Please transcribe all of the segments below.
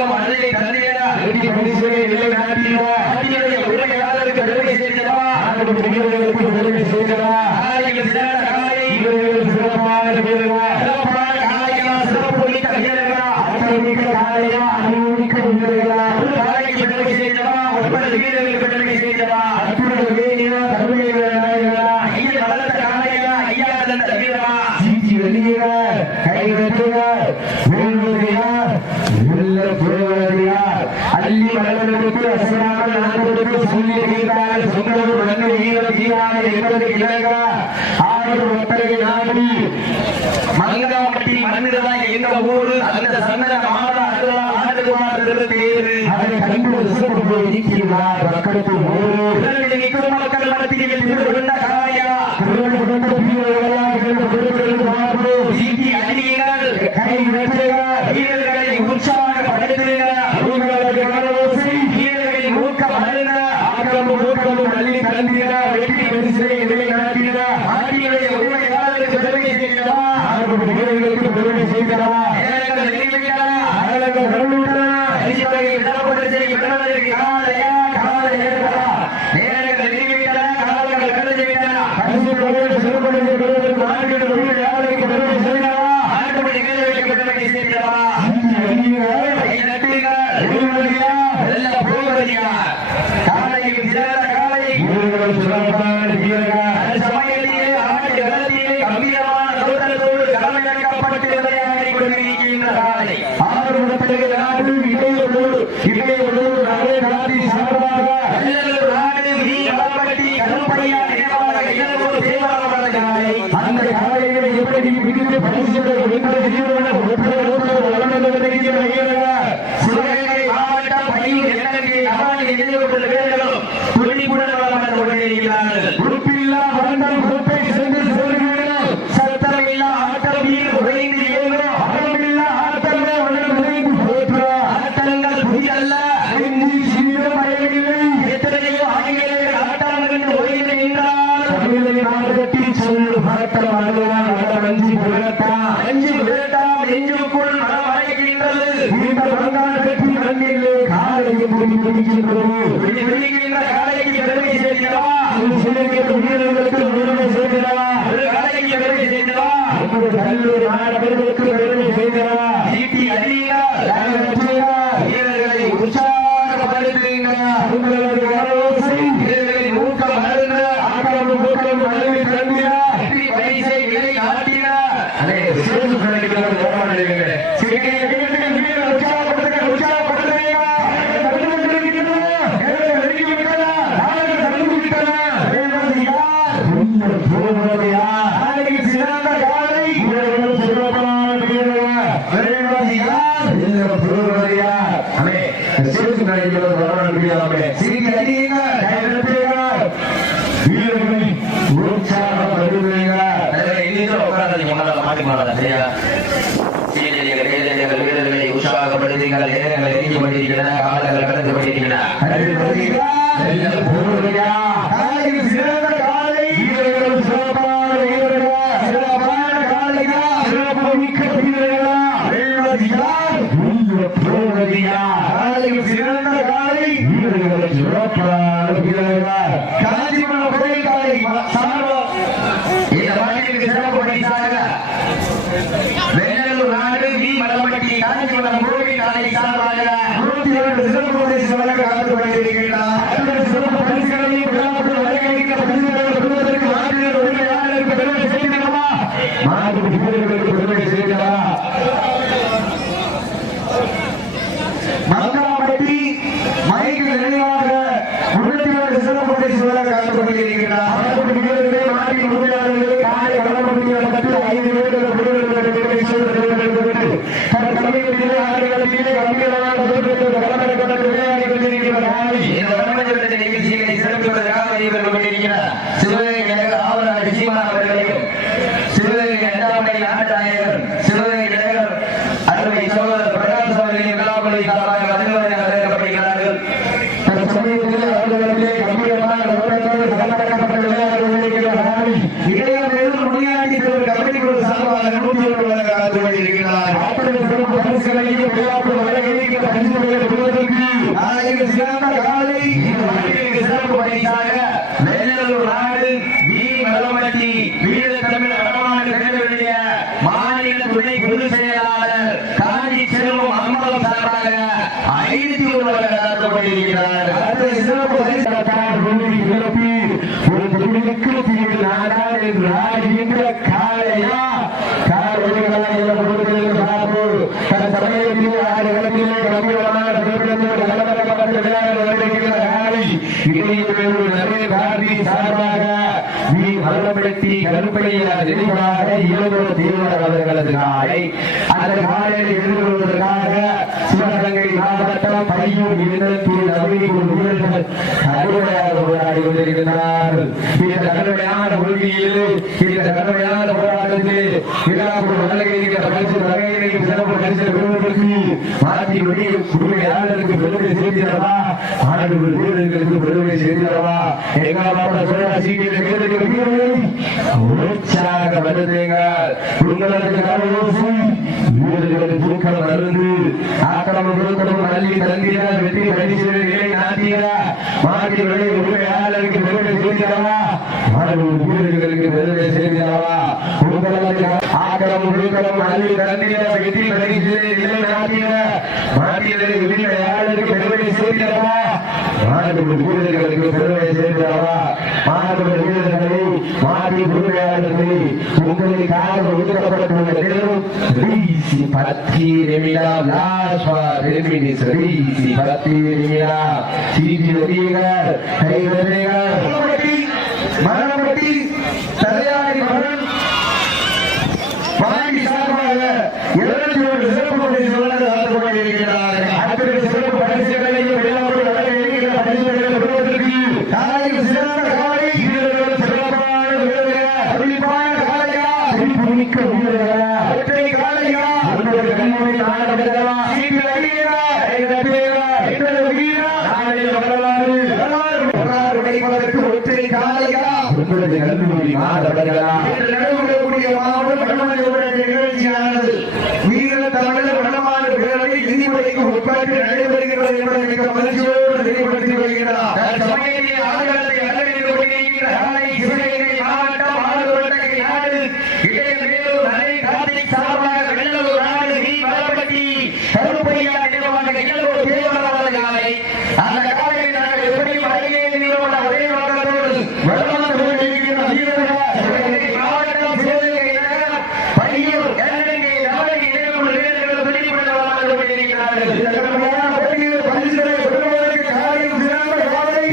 பக்கம் அருளை தந்திரா வெற்றி பரிசுகளை நிலை நாட்டினா ஆதியுடைய உரிமையாளருக்கு பெருமை சேர்ந்ததா ஆண்டு பெரியவர்களுக்கு பெருமை சேர்ந்ததா காலையில் சிறந்த காலை இவர்களுக்கு சிறப்பான வீரர்களா சிறப்பான காலையா சிறப்பு மிக்க வீரர்களா அனுபவிக்க காலையா அனுபவிக்க வீரர்களா காலைக்கு பெருமை சேர்ந்ததா ஒன்பது வீரர்களுக்கு பெருமை சேர்ந்ததா அற்புத வேணியா கருணை வீரர்களா ஐயா வளர்த்த காலையா ஐயா தந்த வீரமா சீச்சி வெளியேறா கை வெட்டுவார் வேண்டுகிறார் வெல்ல போகிறார் அள்ளி வளர்வதற்கு அசராமல் நடந்ததற்கு சொல்லி இருக்கிறார் சொந்தம் நன்மை ஈரம் தீரான என்பதற்கு இலங்கா ஆறு ஒத்தரை நாடி மங்காம்பட்டி மன்னிரதான் எங்க ஊரு அந்த சந்தன மாதா ஆண்டுகுமார் திருத்தேரு அதை கண்டு போய் நீக்கிறார் மக்களுக்கு ஊரு நிற்கும் மக்கள் மத்தியில் கொண்ட காயா சீட்டி அடிகள் கை வெட்டுகிறார் வீரர்களை உற்சாகப்படுத்துகிறார் வீரர்களை ஊக்கம் அழுகிறார் ஆக்கமும் ஊக்கமும் அள்ளி கலந்துகிறார் வெற்றி பரிசுகளை நிலை நடத்துகிறார் ஆண்டியுடைய உரிமையாளருக்கு பெருமை செய்கிறதா வீரர்களுக்கு பெருமை செய்கிறதா நேரங்கள் நிறைவேற்றா நேரங்கள் கருவிட்டா பரிசுகளை விடப்பட்டு விடுவதற்கு காலையா காலை நேரங்களா நேரங்கள் நிறைவேற்றா காலங்கள் கடந்து விட்டா பரிசுகளை சிறப்புடைய பெறுவதற்கு ஆண்டியுடைய உரிமையாளருக்கு பெருமை செய்கிறதா ஆண்டுபடி வீரர்களுக்கு பெருமை செய்கிறதா காலையில் சிறந்த காலை சமையலிலே ஆண்டு காலத்திலே கம்பீரமான சோதனத்தோடு களமிறக்கப்பட்டு விளையாடி கொண்டிருக்கின்ற காலை ஆறுபடுத்தலுக்கு நாடு இடையோடு நகரை காட்டி சார்பாக நாடு நீ வளப்பட்டி கருப்பையா நினைவாக இளவோடு தேவாரமான காலை அந்த காலைகளை எப்படி மிகுந்த பரிசுகளை சிவகங்கை மாவட்டம் பையூர் இலங்கை அவாணி நினைவுள்ள வீரர்களும் துணிப்புடன் வளர்ந்து கொண்டிருக்கிறார்கள் உறுப்பில்லா வளர்ந்தால் பொறுப்பை சென்று சொல்கிறோம் சத்தமில்லா ஆட்டம் வீடு உடைந்து ஏறும் அகலமில்லா ஆட்டமே வளர்ந்து உடைந்து போற்றுறோம் ஆட்டங்கள் புதியல்ல சிறிதும் பயனில்லை எத்தனையோ ஆங்கிலேயர் ஆட்டம் என்று ஓய்ந்து நின்றால் தமிழை மாவட்டத்தில் சொல்லு ஆட்டம் அனுபவம் அஞ்சு விரட்டாம் நெஞ்சுக்குள் மனமடைகின்றது இந்த பங்கான வெற்றி மண்ணிலே காலையும் காலைக்கு பெருமை சேர்க்கிறா வீரர்களுக்கு பெருமை சேர்க்கிறா காலைக்கு பெருமை சேர்க்கிறா கல்லூரி மாணவர்களுக்கு பெருமை சேர்க்கிறா சீட்டி அடியா வீரர்களை உற்சாகப்படுத்துகிறா வீரர்களின் ஊக்கம் அருந்த ஆக்கமும் ஊக்கம் அழுவி தந்திரா வெற்றி பரிசை விலை ஆட்டினா வீரர்களை உற்சாகப்படுத்துங்கள் நேரங்கள் எரிஞ்சு கொண்டிருக்கின்றன காலங்கள் கடந்து கொண்டிருக்கின்றன வெள்ளலூர் நாடு வி மலம்பட்டி காஞ்சிபுரம் கோவில் நாளை சார்பாக 102 சிறப்பு பரிசு வழங்க காத்துக் கொண்டிருக்கிறார். சிறப்பு பரிசுகளையும் விழாவுக்கு வழங்கியிருக்கிற பரிசுகளை பெறுவதற்கு மாநில உரிமையாளருக்கு பெருமை செய்கிறதா மாநில வீரர்களுக்கு பெருமை செய்கிறதா மங்களாம்பட்டி மைக்கு நினைவாக 102 சிறப்பு பரிசு வழங்க காத்துக் கொண்டிருக்கிறார். மாநில உரிமையாளர்களுக்கு காலை வழங்கப்பட்டு 5 வீரர்கள் சிவகங்கை ஆவராஜ் சீமான் அவர்களையும் சிவகங்கை அண்ணாமலை நாட்டாயகர் சிவகங்கை அருமை சகோதரர் பிரகாஷ் அவர்களின் விழாக்களை சார்பாக வரவேற்கப்படுகிறார்கள். சமயத்தில் அவர்களிலே கம்பீரமான இடையிலும் முனியாண்டி கபடி குழு சார்பாக 101 வழங்க காத்து கொண்டிருக்கிறார். பரிசுகளையும் விழாக்கள் வழங்கியிருக்கிற சிறந்த காலை சிறப்பு பரிசாக வெள்ளலூர் நாடு வி மலமட்டி வீர தமிழ் வடமாநில பேரவையுடைய மாநில துணை பொதுச் செயலாளர் காஞ்சி செல்வம் அம்பலம் சார்பாக 501 நடத்தப்பட்டிருக்கிறார். சிறப்பு பரிசாக ஒரு தொழிலுக்கு நாடார் என்று ஆடுகின்ற காலையா அவர்களது காலை அந்த காலையில் எதிர்கொள்வதற்காக சிவகங்கை மாவட்டம் பையூர் வீரர்கள் கடுமையாக போராடி கொண்டிருக்கிறார்கள். இந்த கடுமையான கொள்கையில் இந்த கடுமையான போராட்டத்தில் சிறப்பு பரிசு பெறுவதற்கு மாற்றி வெளியில் குடுமையாளருக்கு பெருமை சேர்க்கிறவா ஆடுகள் வீரர்களுக்கு பெருமை சேர்க்கிறவா எங்களோட சீட்டில் உற்சாக வருதுங்கள். உங்களுக்கு வீரர்களின் தூக்கம் மருந்து ஆக்கிரமம் கொடுக்கணும் நல்லி தந்தியார் வெற்றி பரிசுகளை நாட்டியா மாற்றி வெளியில் உண்மையாளருக்கு பெருமை சேர்க்கிறவா ஆடுகள் வீரர்களுக்கு பெருமை சேர்க்கிறவா உங்களுக்கு ஆக்கிரமம் கொடுக்கணும் நல்லி தந்தியார் வெற்றி பரிசுகளை நாட்டியா மாற்றியதை உண்மையாளருக்கு பெருமை சேர்க்கிறவா ஆடுகள் வீரர்களுக்கு பெருமை சேர்க்கிறவா ஆடுகள் வீரர்களை மாற்றி உண்மையாளர்களை உங்களுக்காக ஒதுக்கப்பட்டுள்ள நேரம் 10 நிமிடம் லாஸ்ட் ஃபார் 10 மினிட்ஸ் 10 நிமிடம் சீட்டி ஒடிகள் கை வருங்கள் மரணப்பட்டி தலையாரி மரண் பாண்டி சார்பாக 21 சிறப்பு பரிசுகளை வழங்கப்பட்டிருக்கிறார்கள். அடுத்த சிறப்பு பரிசுகளையும் விழாவோடு வழங்க பரிசுகளை பெறுவதற்கு காலையில் சிறந்த காலை வீரர்கள் சிறப்பான வீரர்கள் அறிவிப்பான காலையா மிக்க வீரர்களா ஒற்றை காலையா உங்களுக்கு கண்மொழி நாடகங்களா சீட்டில் அடியரா வரலாறு ஒற்றை காலையா உங்களுக்கு கண்மொழி நாடகங்களா நடக்கக்கூடிய மாவட்டம் நிகழ்ச்சியானது வீர தமிழர் வடமாநில பேரவை விதிமுறைக்கு உட்பட்டு நடைபெறுகிறது என்பதை மிக மகிழ்ச்சியோடு தெளிவுபடுத்தி வருகிறார். சமயத்தில் ஆளுநரை அல்லது கொண்டிருக்கிற சிவகங்கை மாவட்டம் ஆளுநர் நாடு இடையவேலூர் அலை கார்த்திக் சார்பாக வெள்ளலூர் நாடு வி மலப்பட்டி கருப்பையா நிறுவன எல்லோரும் தேவராத காலை அந்த காலையை நாங்கள் எப்படியும் அருகே நிறுவன ஒரே நோக்கத்தோடு வடமாநில கொண்டிருக்கிற வீரர்கள் மாவட்டம் சிவகங்கை நகரம் பையூர் கல்லங்கை நவலகை நிறுவன வீரர்கள் வெளிப்பட வழங்கப்பட்டிருக்கிறார்கள். பரிசுகளை பெறுவதற்கு காலையில் சிறந்த காலை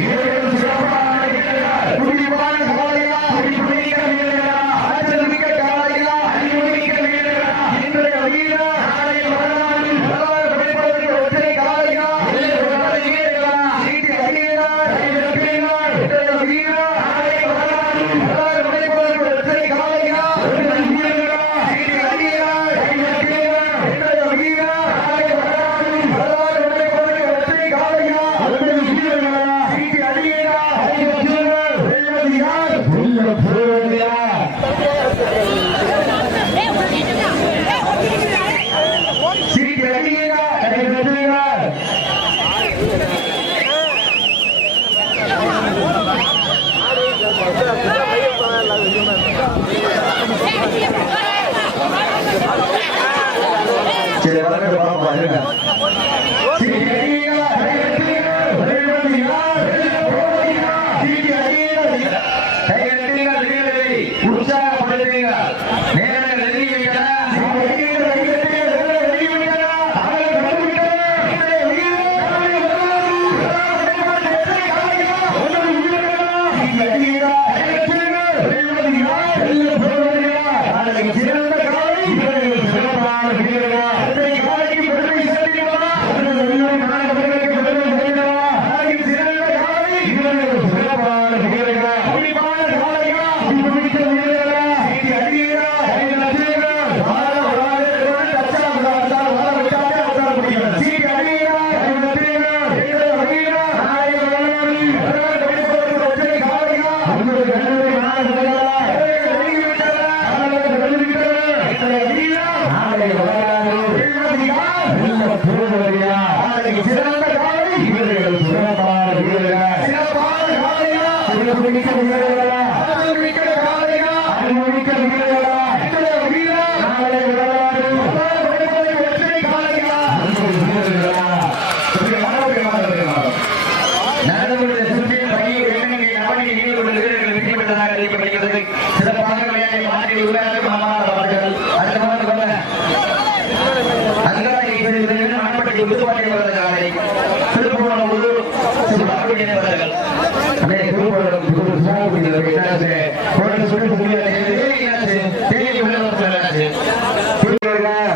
குடிப்பான காலையா குடிப்பிடிக்க வீரர்களா ஆற்றல் மிக்க காலையா அறிவுமிக்க வீரர்களா இன்றைய வீரா காலை வரலாறு படைப்பதற்கு ஒற்றை காலையா வீரர்களா சீட்டி அடியரா இன்றைய வீரா காலை வரலாறு படைப்பதற்கு ஒற்றை காலையா வீரர்களா சீட்டி அடியரா இன்றைய வீரா காலை வரலாறு படைப்பதற்கு ஒற்றை காலையா வீரர்களா சீட்டி அடியரா சரி வளர்க்க பாப்பா இருங்க உற்சாகப்படுத்துங்கள். நேரங்கள் நெருங்கிவிட்டன.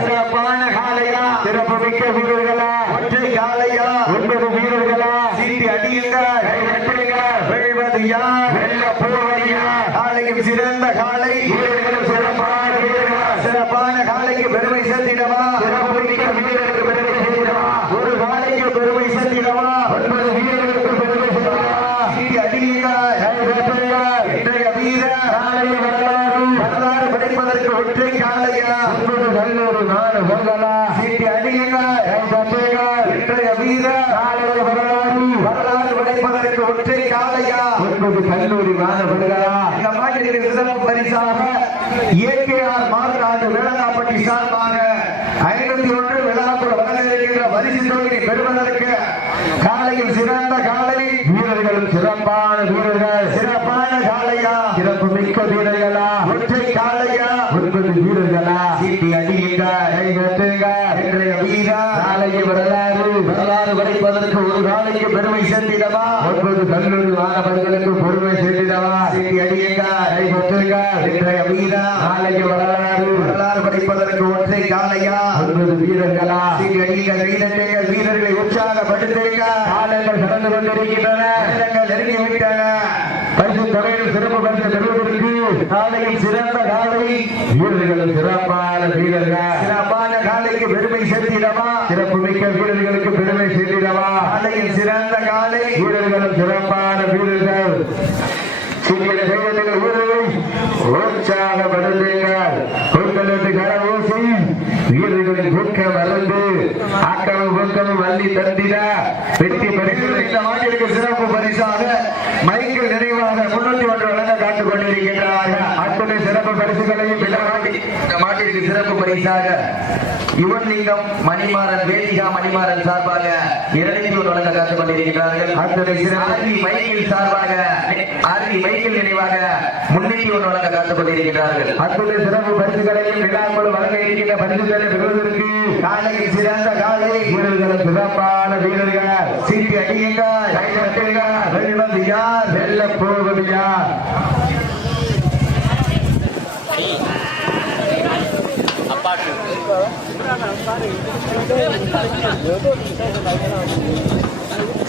சிறப்பான காலையா, சிறப்பு மிக்க வீரர்களா, ஒற்றை காலையா, 9 வீரர்களா, சீட்டி அடியுங்கள், வெல்வது யார், வெல்ல போவது யார், காலையும் சிறந்த காலை, வீரர்களும் சிறப்பான வீரர்களா, சிறப்பான காலைக்கு பெருமை சேர்த்திடவா, சிறப்பு மிக்க வீரர்களுக்கு பெருமை சேர்த்திடவா, ஒரு காலைக்கு பெருமை சேர்த்திடவா, 9 வீரர்களுக்கு பெருமை சேர்த்திடவா, சீட்டி அடியுங்கள், இன்றைய வீரர் காலையை வரலாறு படைப்பதற்கு ஒற்றை காலையா, 9 கல்லூரி 4 பொங்கலா, சீட்டி அடியுங்கள், இன்றைய வீரர் காலையை வரலாறு படைப்பதற்கு ஒற்றை காலையா, 9 கல்லூரி 4 பொங்கலா. இந்த மாட்டிற்கு சிறப்பு பரிசாக ஏகேஆர் மாநாடு வேளாப்பட்டி சார்பாக 501 விழாக்குள் வழங்க இருக்கின்ற பரிசு தொகையை பெறுவதற்கு காலையில் சிறந்த காலை, வீரர்களும் சிறப்பான வீரர்கள், சிறப்பான காலையா, சிறப்பு மிக்க வீரர்களா, ஒற்றை காலையா, 9 வீரர்களா, சீட்டி அடியுங்கள், இன்றைய வீரர் காலையை வரலாறு படைப்பதற்கு ஒரு காலைக்கு பெருமை சேர்த்திடவா, 9 கல்லூரி மாணவர்களுக்கு பெருமை சேர்த்திடவா, சீட்டி அடியுங்கள், இன்றைய வீரர் காலையை வரலாறு படைப்பதற்கு ஒற்றை காலையா, 9 வீரர்களா, சீட்டி அடியுங்கள், வீரர்களை உற்சாகப்படுத்துங்க, காலங்கள் கடந்து கொண்டிருக்கின்றன, நெருங்கிவிட்டன, பரிசு தொகையில் சிறப்பு பரிசு பெறுவதற்கு காலையில் சிறந்த காலை, வீரர்களும் சிறப்பான வீரர்கள், சிறப்பான காலைக்கு பெருமை சேர்த்திடவா, சிறப்பு மிக்க வீரர்களுக்கு பெருமை சேர்த்திடவா, காலையில் சிறந்த காலை, வீரர்களும் சிறப்பான வீரர்கள், வீரர்களை உற்சாகப்படுத்துங்கள், உங்களுக்கு கரவோசி வீரர்களின் ஊக்கம் வளர்ந்து ஆக்கமும் ஊக்கமும் வள்ளி தந்திட வெற்றி பரிசு. இந்த மாட்டிற்கு சிறப்பு பரிசாக மைக்கேல் நினைவாக 301 வழங்க காத்துக் கொண்டிருக்கின்றார்கள். அத்துணை சிறப்பு பரிசுகளையும் இந்த மாட்டிற்கு சிறப்பு பரிசாக யுவன்லிங்கம் மணிமாறன், வேதிகா மணிமாறன் சார்பாக 201 வழங்க காத்துக் கொண்டிருக்கிறார்கள். அத்துணை சிறப்பு மைக்கேல் சார்பாக மைக்கேல் நினைவாக 301 வழங்க காத்துக் கொண்டிருக்கிறார்கள். அத்துணை சிறப்பு பரிசுகளையும் விழாக்குள் வழங்க இருக்கின்ற பரிசுகளை பெறுவதற்கு காலையில் சிறந்த காலை, வீரர்களும் சிறப்பான வீரர்கள், சீட்டி அடியுங்கள், வெல்வது யார், வெல்ல போவது யார்.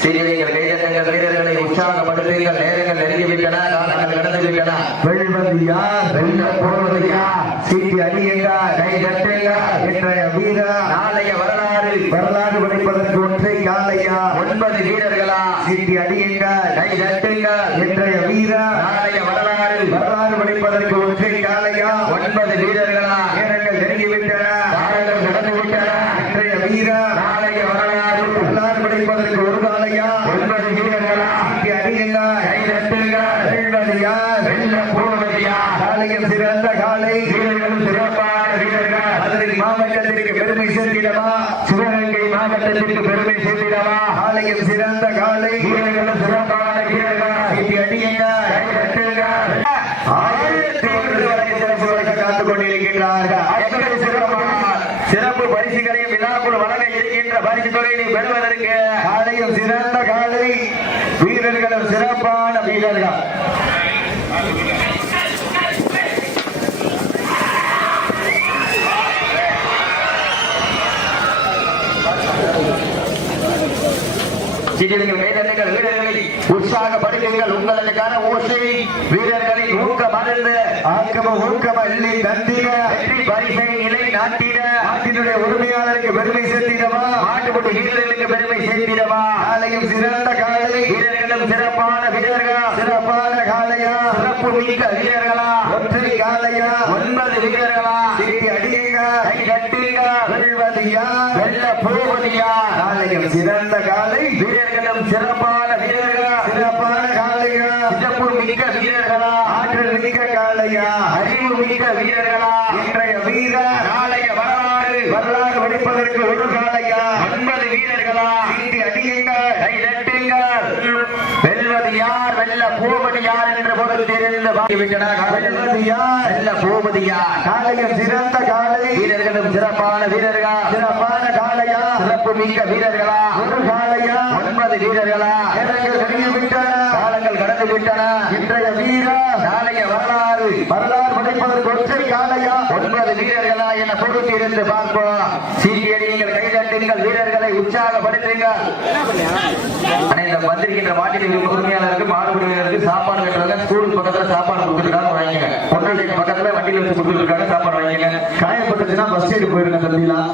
சிறியர்கள் கைதட்டங்கள், வீரர்களை உற்சாகப்படுத்துங்கள், நேரங்கள் நெருங்கிவிட்டன, காலங்கள் கடந்துவிட்டன, வெல்வது யார், வெல்ல போவது யார், சீட்டி அடியுங்கள், கைதட்டுங்கள், இன்றைய வீரர் நாளைய வரலாறு படைப்பதற்கு ஒற்றை காலையா, 9 வீரர்களா, சீட்டி அடியுங்கள், கைதட்டுங்கள், இன்றைய வீரர் நாளைய வரலாறு படைப்பதற்கு ஒற்றை காலையா, 9 வீரர்களா, நேரங்கள் நெருங்கிவிட்டன, காலங்கள் கடந்துவிட்டன, இன்றைய வீரர் நாளைய வரலாறு படைப்பதற்கு ஒரு காலையா, 9 வீரர்களா, சீட்டி அடியுங்கள், கைதட்டுங்கள், வெல்வது யார், வெல்ல போவது யார், காலையில் சிறந்த காலை, வீரர்களும் சிறப்பான வீரர்கள், மதுரை மாவட்டத்திற்கு பெருமை சேர்த்திடவா, சிவகங்கை மாவட்டத்திற்கு பெருமை சேர்த்திடவா, காலையில் சிறந்த காலை, வீரர்களும் சிறப்பான வீரர்கள், சீட்டி அடியுங்கள், கைதட்டுங்கள், 1001 வரை சிறப்பு வழங்க காத்துக் கொண்டிருக்கின்றார்கள். சிறப்பு பரிசுகளையும் விழாக்குள் வழங்க இருக்கின்ற பரிசு தொகையை பெறுவதற்கு காலையில் சிறந்த காலை, வீரர்களும் சிறப்பான வீரர்கள், வீரர்களை உற்சாகப்படுத்துங்கள், உங்களுக்கான ஓசை வீரர்களின் ஊக்கம் அடைந்து ஊக்கம் அள்ளி தந்திட வெற்றி பரிசை நிலை நாட்டிட நாட்டினுடைய உரிமையாளருக்கு பெருமை சேர்த்திடவா, மாட்டுப்பட்டு வீரர்களுக்கு பெருமை சேர்த்திடவா, காலையும் சிறந்த காலை, வீரர்களும் சிறப்பான வீரர்களா, சிறப்பான காலையா, சிறப்பு மிக்க வீரர்களா, ஒற்றை காலையா, 9 வீரர்களா, சீட்டி அடியுங்கள், கைதட்டுங்கள், வெல்வது யார், வெல்ல போவது யார், காலையும் சிறந்த காலை, வீரர்களும் சிறப்பான வீரர்களா, சிறப்பான காலையா, சிறப்பு மிக்க வீரர்களா, ஆற்றல் மிக்க காலையா, அறிவு மிக்க வீரர்களா, இன்றைய வீரர் நாளைய வரலாறு படிப்பதற்கு ஒரு காலையா, 9 வீரர்களா, சீட்டி அடியுங்கள், கைதட்டுங்கள், வெல்வது யார், வெல்ல போவது யார் என்ற பொருள் தெரிந்து வெல்ல போவது யார்? காளையம் சிறந்த காளை, வீரர்களும் சிறப்பான வீரர்கள், சிறப்பான காளையா, சிறப்பு மிக்க வீரர்களா, ஒரு காளையா, 9 வீரர்களா, விட்டன, காலங்கள் கடந்து விட்டன. இன்றைய வீரா நாளைய வரலாறு, வரலாறு படைப்பதற்கு ஒற்றை காளையா, 9 வீரர்களா என பொறுத்து இருந்து பார்ப்போம். சீட்டியடியுங்கள், கைதட்டுங்கள், வீரர்களை உற்சாகப்படுத்துங்கள். அனைத்து வந்திருக்கின்ற மாட்டில் உரிமையாளருக்கு, மாடுபிடி வீரருக்கு சாப்பாடு கட்டுறாங்க. ஸ்கூல் பக்கத்துல சாப்பாடு கொடுத்துருக்காங்க, வாங்கிங்க. பொருளுடைய பக்கத்துல வண்டியில் வச்சு கொடுத்துருக்காங்க, சாப்பாடு வாங்கிங்க. காயப்பட்டுச்சுன்னா பஸ் ஏறி போயிருங்க தம்பிலாம்.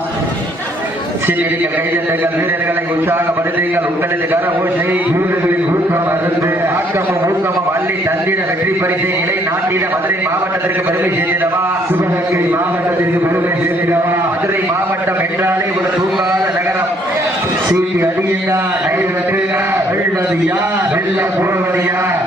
சீட்டியடிகள், கைதட்டுங்கள், வீரர்களை உற்சாகப்படுத்துங்கள். உங்களது கரகோஷை வீரர்களின் ஊக்கம் அருந்து ஆக்கமும் ஊக்கமும் அள்ளி தந்திட வெற்றி பரிசை நிலை நாட்டிட மதுரை மாவட்டத்திற்கு பெருமை சேர்த்திடவா, சிவகங்கை மாவட்டத்திற்கு பெருமை சேர்த்திடவா. மதுரை மாவட்டம் என்றாலே ஒரு தூங்காத நகரம். சீட்டி அடியுங்க, வெல்வது யார், வெல்ல போவது யார்?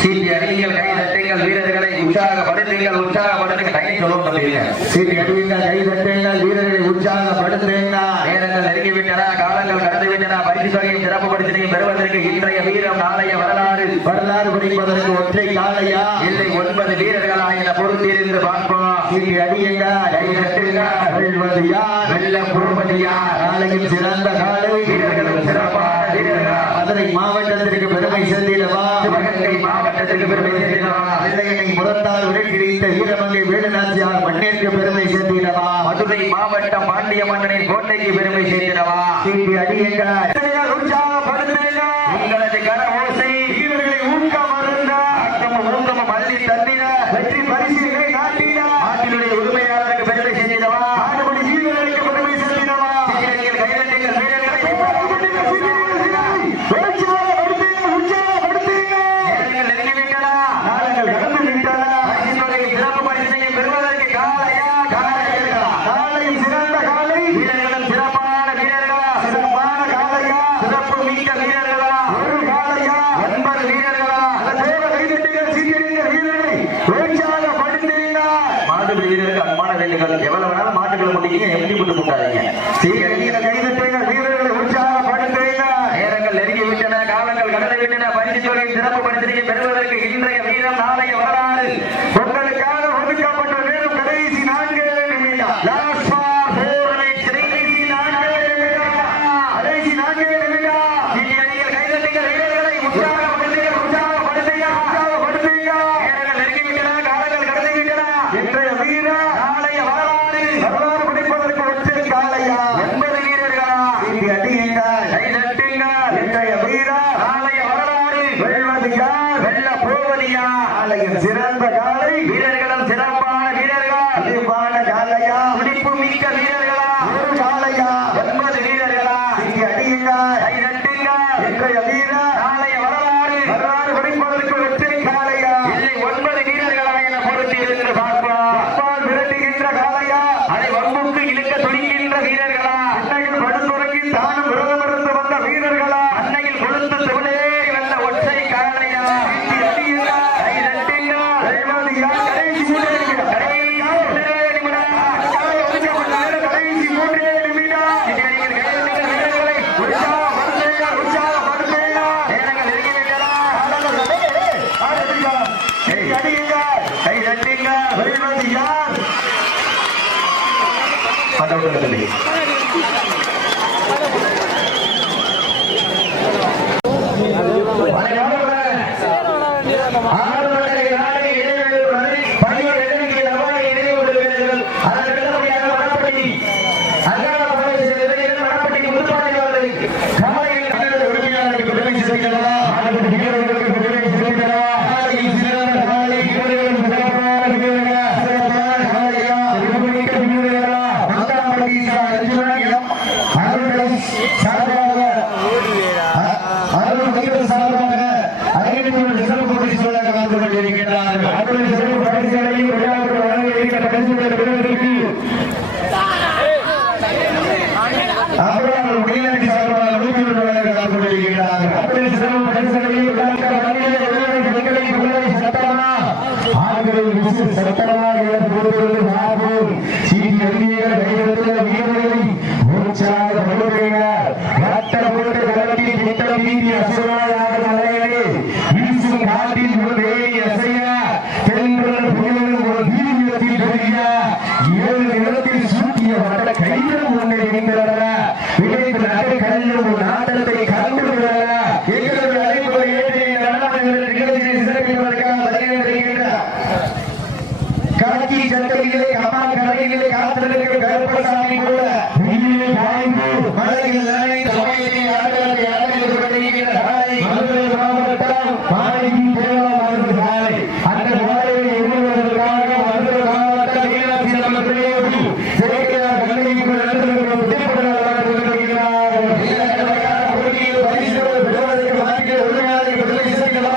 சீட்டி அடியுங்கள், கை தட்டுங்கள், வீரர்களை உற்சாகப்படுத்துங்கள், உற்சாகப்படுத்துங்கள். கை சொல்லுங்க, சீட்டி அடியுங்கள், கை தட்டுங்கள், வீரர்களை உற்சாகப்படுத்துங்க. நேரங்கள் நெருங்கிவிட்டன, காலங்கள் கடந்து விட்டன. பரிசு தொகையை சிறப்புப்படுத்தி பெறுவதற்கு இன்றைய வீரம் நாளைய வரலாறு, வரலாறு படிப்பதற்கு ஒற்றை காளையா இல்லை 9 வீரர்களா என பொறுத்திருந்து பார்ப்போம். சீட்டி அடியுங்கள், கை தட்டுங்கள், வெல்வது யார், வெல்ல போவது யார்? நாளையும் சிறந்த காலை, வீரர்களும் சிறப்பான வீரர்கள். மதுரை மாவட்டத்திற்கு பெருமை சேர்த்திடவா, சிவகங்கை மாவட்டத்திற்கு பெருமை சேர்த்திடவா. வெள்ளையனை முரத்தால் உடைக்கிழித்த வீரமங்கை வேலுநாச்சியார் மண்ணிற்கு பெருமை சேர்த்திடவா. மதுரை மாவட்டம் பாண்டிய மன்னனின் கோட்டைக்கு பெருமை சேர்த்திடவா. சீட்டி அடியுங்கள், உங்களது கர ஓசை வீரர்களை ஊக்கம் அருந்த ஆக்கமும் ஊக்கமும் அள்ளி தந்திட வெற்றி பரிசீலனை நாட்டிட நாட்டினுடைய உரிமையாளருக்கு பெருமை சேர்த்திடவா. ஆடுபடி வீரர்களுக்கு பெருமை சேர்த்திடவா. கைதட்டுங்கள், வீரர்களை எவ்வளவு வேணாலும் மாட்டுக்களை முடிக்கீங்க, எப்படி விட்டு முட்டாதீங்க. வீரர்களை உற்சாகப்படுத்துங்க. நேரங்கள் நெருங்கி விட்டன, காலங்கள் கடந்து விட்டன. பரிசு தொகை சிறப்பு பரிசு பெறுவதற்கு இன்றைய வீரம் நாளைய வரலாறு. உங்களுக்காக ஒதுக்கப்பட்ட நேரம் கடைசி 4 நிமிடம். சிறந்த காலை, வீரர்களும் சிறப்பான வீரர்கள், அதிகமான காலையா, துடிப்பு மிக்க வீரர்களா, ஒரு காலையா, 9 வீரர்களா. இங்கே அடியுங்கள், கை தட்டுங்கள். இன்றைய வீரா நாளைய வரலாறு, வரலாறு படிப்பதற்கு ஒற்றை காலையா இல்லை 9 வீரர்களா என பொறுத்து இருந்து பார்ப்போம். அப்பால் விரட்டுகின்ற காலையா, அதை வம்புக்கு இழுக்க துடிக்கின்ற வீரர்களா, அன்னையில் படுத்துறங்கி தானும் விரதமிருந்து வந்த வீரர்களா, அன்னையில் கொழுந்து தொழிலேறி வந்த ஒற்றை காலையா. கல்லும் நாட்டத்தை கலந்து எங்களுடைய அழைப்புகளை ஏற்றி நிகழ்ச்சியை சிறப்பிப்பதற்காக வருகின்றார். காட்சி சட்டையிலே கமால் கடையிலே காத்திருக்கும் கருப்பசாமி கூட மலையில் நனைந்த சமயத்தில் ஆட்டத்தை ஆரம்பித்துக் கொண்டிருக்கிறார். மதுரை மாவட்டம் மாநில தேவாலய சாலை அந்த சாலையை எதிர்வதற்காக மதுரை மாவட்டம் மீனாட்சி அம்மன் திருக்கோவில் சேகரார் கல்விக்குள் நடந்திருக்கும் புதுப்பொருளாளர் கொண்டிருக்கிறார். பரிசுகளை பெறுவதற்கு மாற்றிய உரிமையாளரை விடுதலை செய்யலாம்.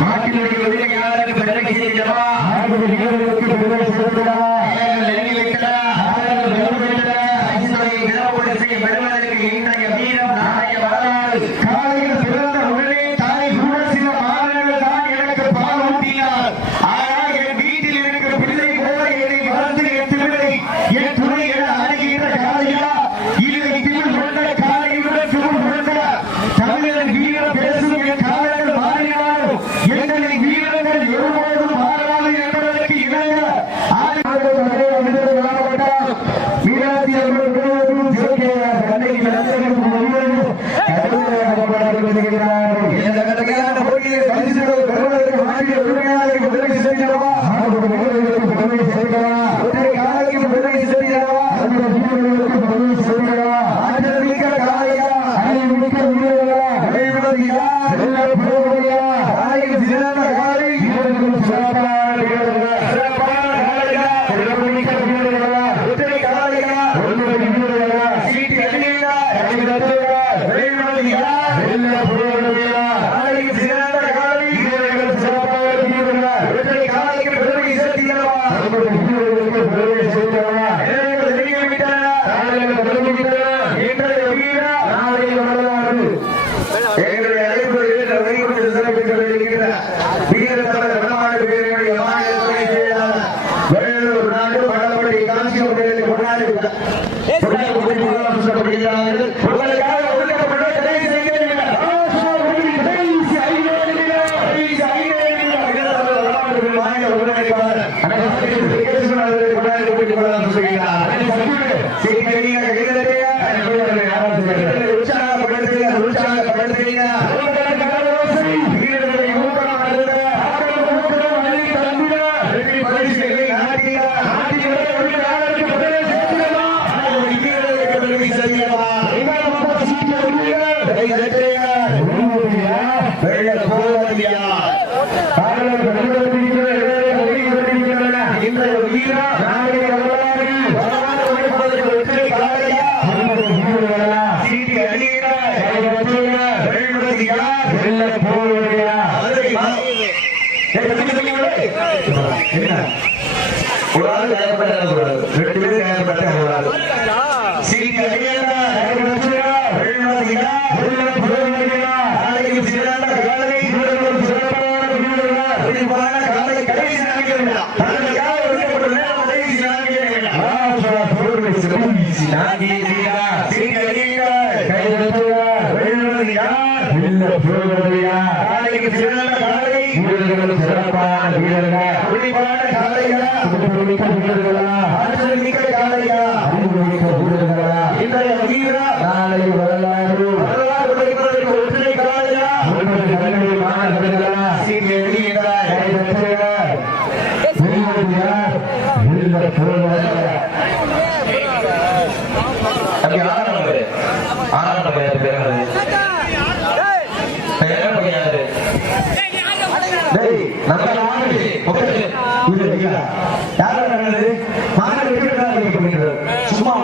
மாட்டினுடைய பெருமை செலுத்தியவா வெள்ள போவதியா இன்றைய வீரா நாளைய வரலாறு சீட்டி அணியிட வெள்ள போவதியா ஒரு ஆள் தயார்பட்டால் ரெண்டு பேரும் தயார்பட்டால் சீட்டி அணியிட சிறப்பான வீரர்கள் இன்றைய வீரா நாளை வரலாறு ஒற்றை காலையா சும்மா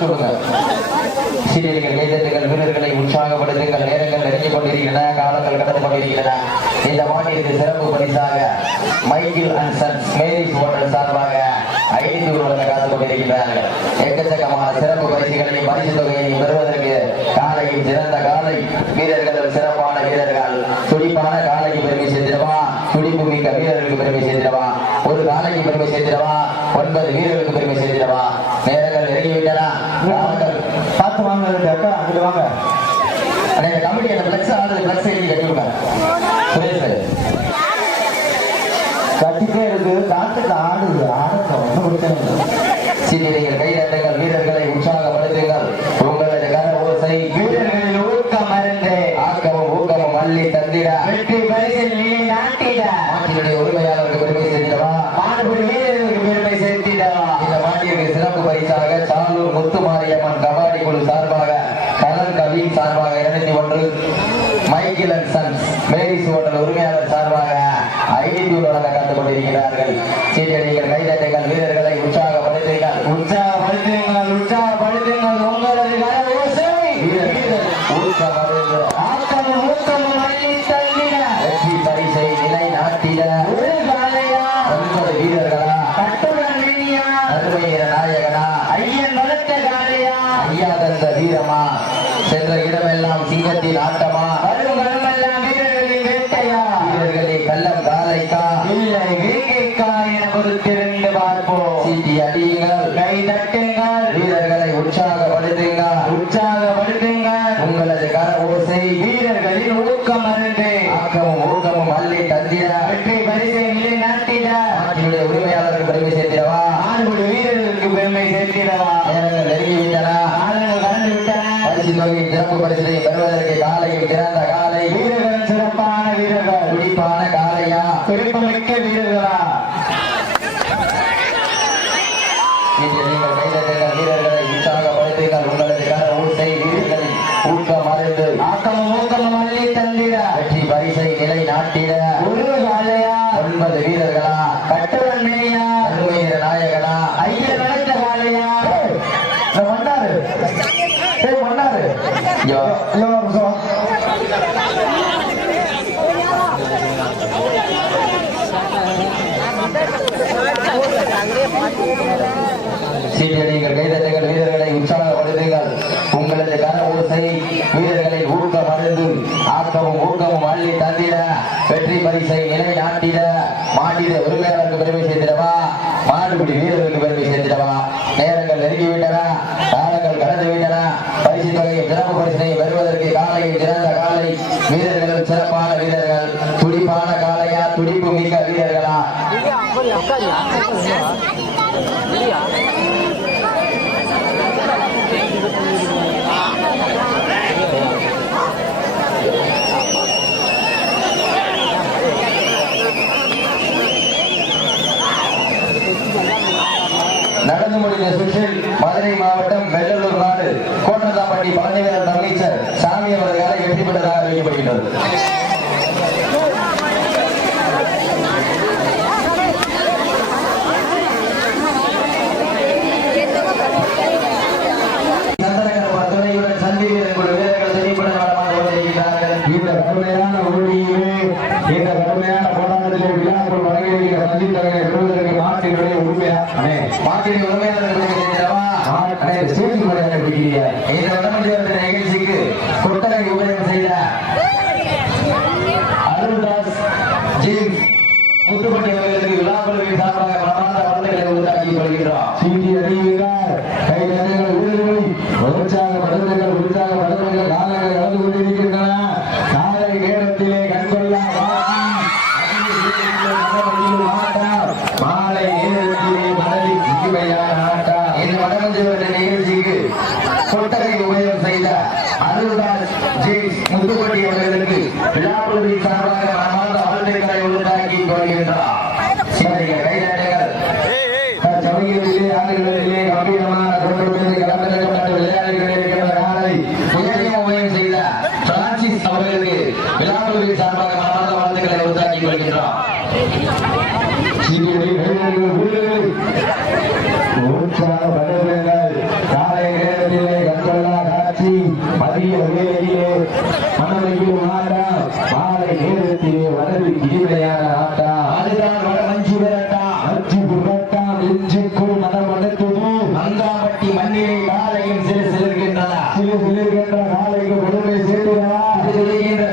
சொல்லுங்க. சீரியல்கள் கைதட்டுகள் வீரர்களை உற்சாகப்படுத்துங்கள். நேரங்கள் நெருங்கிக் கொண்டிருக்கின்றன, காலங்கள் கடந்து கொண்டிருக்கின்றன. இந்த மாநிலத்திற்கு சிறப்பு பரிசாக Michael and Sons Mary's hotel சார்பாக 500 ரூபாய் காத்துக் கொண்டிருக்கிறார்கள். எக்கச்சக்கமான சிறப்பு பரிசுகளை பரிசு தொகையை பெறுவதற்கு காலையில் சிறந்த காலை வீரர்கள், சிறப்பான வீரர்கள், துடிப்பான காலைக்கு பெருமை சேர்த்திடவா, துடிப்பு மிக்க வீரர்களுக்கு பெருமை சேர்த்திடவா, ஒரு காலைக்கு பெருமை சேர்த்திடவா, 9 வீரர்களுக்கு பெருமை சேர்த்திடவா. நேரங்கள் நெருங்கிவிட்டன. பார்த்து வாங்க அக்கா, அங்கிட்டு வாங்க. கமிட்டி அந்த பிளக்ஸ் ஆனது பிளக்ஸ் எழுதி கட்டிவிடுங்க. கட்டிட்டே இருக்கு, காட்டுக்கு ஆடுது, ஆடத்தை ஒன்றும் கொடுக்கணும். சீனியர்கள் கைதட்டுங்கள், வீரர்களை உற்சாகப்படுத்துங்கள். உங்களது கர ஓசை வீரர்களின் ஊக்கம் மருந்து ஆக்கமும் ஊக்கமும் அள்ளி தந்திட வெற்றி பரிசில் நீ நாட்டிட. மாட்டினுடைய உரிமையாளருக்கு பெருமை சேர்த்திடவா, மாடுபடி வீரர்களுக்கு பெருமை சேர்த்திடவா. இந்த மாட்டிற்கு சிறப்பு பரிசாக சாலூர் முத்துமாரியம்மன் கபாடி குழு சார்பாக, கலர் கவின் சார்பாக 201, Michael and Sons Mary's hotel உரிமையாளர் சார்பாக 500 வழங்க காத்துக் கொண்டிருக்கிறார்கள். சீரியடிகள் கைதட்டுங்கள், வீரர்களை உற்சாகப்படுத்துங்கள், உற்சாகப்படுத்துங்கள், உற்சாகப்படுத்துங்கள். உங்களது வெற்றி பரிசை நிலை நாட்டிட 9 வீரர்களா, அருமையிற நாயகனா, ஐயன் வளர்த்த காலையா, ஐயா தந்த வீரமா, சென்ற இடமெல்லாம் சிங்கத்தின் ஆட்டமா, வரும் இடமெல்லாம் வீரர்களின் வேட்டையா, வீரர்களின் கள்ளம் காலைக்கா இல்லை வேகைக்கா என பொறுத்திருந்து பார்ப்போம். சீட்டி அடியுங்கள், கை தட்டுங்கள், வீரர்களை உற்சாகப்படுத்துங்கள், உற்சாகப்படுத்துங்கள். உங்களது கர ஓசை வீரர்களின் ஊக்கம் அருந்து ஆக்கமும் ஊக்கமும் அள்ளி தந்திட வெற்றி பரிசை நிலை நாட்டிட. நாட்டினுடைய உரிமையாளருக்கு பெருமை சேர்த்திடவா, ஆண்குடி வீரர்களுக்கு பெருமை சேர்த்திடவா. நேரங்கள் நெருங்கிவிட்டன, ஆளுநர்கள் கடந்து விட்டன. பரிசு தொகையின் சிறப்பு பரிசை பெறுவதற்கு காலையில் சிறந்த காலை வீரர்கள், சிறப்பான வீரர்கள், துடிப்பான காலையா, பெருமைமிக்க வீரர்களா. இன்று நீங்கள் கைதட்டுகிற வீரர்களை உற்சாகப்படுத்துங்கள். உங்களது கர ஊட்டை வீரர்களின் ஊக்கம் அறிந்து ஊக்கம் அள்ளி தந்திட வெற்றி பரிசை நிலை நாட்டிட ஒரு காலையா 9 வீரர்களா கட்டுவன் மேயா அருமையர் நாயகனா ஐயர் நடத்த காலையா மன்னாரு மன்னாரு சீட்டடிகள் கைதட்டுகள் வீரர்களை உற்சாகப்படுத்துங்கள். உங்களது கர ஓசை வீரர்களின் ஊக்கம் அறிந்து ஆக்கமும் ஊக்கமும் அள்ளி தந்திட வெற்றி பரிசை நிலை நாட்டிட மாநில உரிமையாளருக்கு பெருமை சேர்த்திடவா மாடுபிடி வீரர்களுக்கு பெருமை சேர்த்திடவா. நேரங்கள் நெருங்கிவிட்டன, காலங்கள் கடந்து விட்டன. பரிசு தொகையை சிறப்பு பரிசனை பெறுவதற்கு காலையில் சிறந்த காலை வீரர்கள் சிறப்பான வீரர்கள் துடிப்பான காலையா துடிப்பு மிக்க வீரர்களா நடந்து முடிந்த சுற்றில் மதுரை மாவட்டம் வெள்ளலூர் நாடு கோட்டத்தாப்பட்டி பழனிவேலன் அமைச்சர் சாமி அவர்களால் வெற்றி பெற்றதாக அறிவிக்கப்படுகிறது. நிகழ்ச்சிக்கு கொட்டகை உபயோகம் செய்த அருள்தாஸ் ஜேம்ஸ் முத்துப்பட்டி அவர்களுக்கு விழாக்குழுவின் சார்பாக பிரமாண்ட வாழ்த்துக்களை உண்டாக்கி வருகிறோம். சீட்டி அறிவிக்கிறார் உற்சாகப்படுத்துங்கள் உற்சாகப்படுத்துங்கள். காலங்கள் நடந்து கொண்டிருக்கின்றன. காலை நேரத்திலே கண்கொள்ளா மாலை நேரத்திலே மனதில் இனிமையான ஆட்டம். இந்த வடமஞ்சு நிகழ்ச்சிக்கு கொட்டகை உபயோகம் செய்த அருள்தாஸ் ஜேம்ஸ் முத்துப்பட்டி அவர்களுக்கு விழாக்குழுவின் சார்பாக பிரமாண்ட வாழ்த்துக்களை உண்டாக்கி வருகின்றார். கைதாட்டுகள் சமயத்திலே ஆண்டுகளிலே கம்பீரமான களமிறக்கப்பட்ட விளையாட்டுகள் இருக்கிற நாளை உயரிய உபயோகம் செய்த பிரான்சிஸ் அவர்களுக்கு விழாக்குழுவின் சார்பாக பிரமாண்ட வாழ்த்துக்களை உண்டாக்கி வருகின்றார். காலை நேரத்திலே கண்கொள்ளா காட்சி மதிய வேளையிலே மனமையும் ஆட்டம் மாலை நேரத்திலே வளர்வு இனிமையான ஆட்டம். அதுதான் வடமஞ்சு விரட்டாம் அஞ்சு புரட்டாம் நெஞ்சுக்குள் மனம் அடைத்தது மங்காப்பட்டி மண்ணிலே காலையும் சிலிர்கின்றன காலைக்கு பெருமை சேர்த்திடவா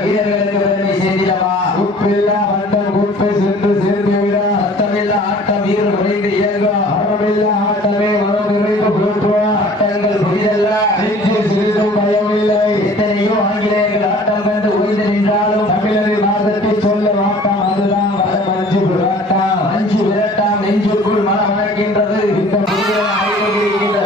வீரர்களுக்கு பெருமை சேர்த்திடவா. உப்பில்லா மண்டம் குப்பை சென்று சேர்ந்துவிட அர்த்தமில்லா ஆட்டம் வீரர் குறைந்து இயங்கும் அறமில்லா ஆட்டமே மனம் நிறைந்து போற்றுவார். ஆட்டங்கள் புரிதல்ல நெஞ்சில் சிறிதும் பயமில்லை. எத்தனையோ ஆங்கிலேயர்கள் ஆட்டம் கண்டு உயிர் நின்றாலும் தமிழரின் மாதத்தில் சொல்ல ஆட்டம் அதுதான் வடமஞ்சு விரட்டாம். மஞ்சு விரட்டாம் நெஞ்சுக்குள் மனம் அழைக்கின்றது. இந்த புதிய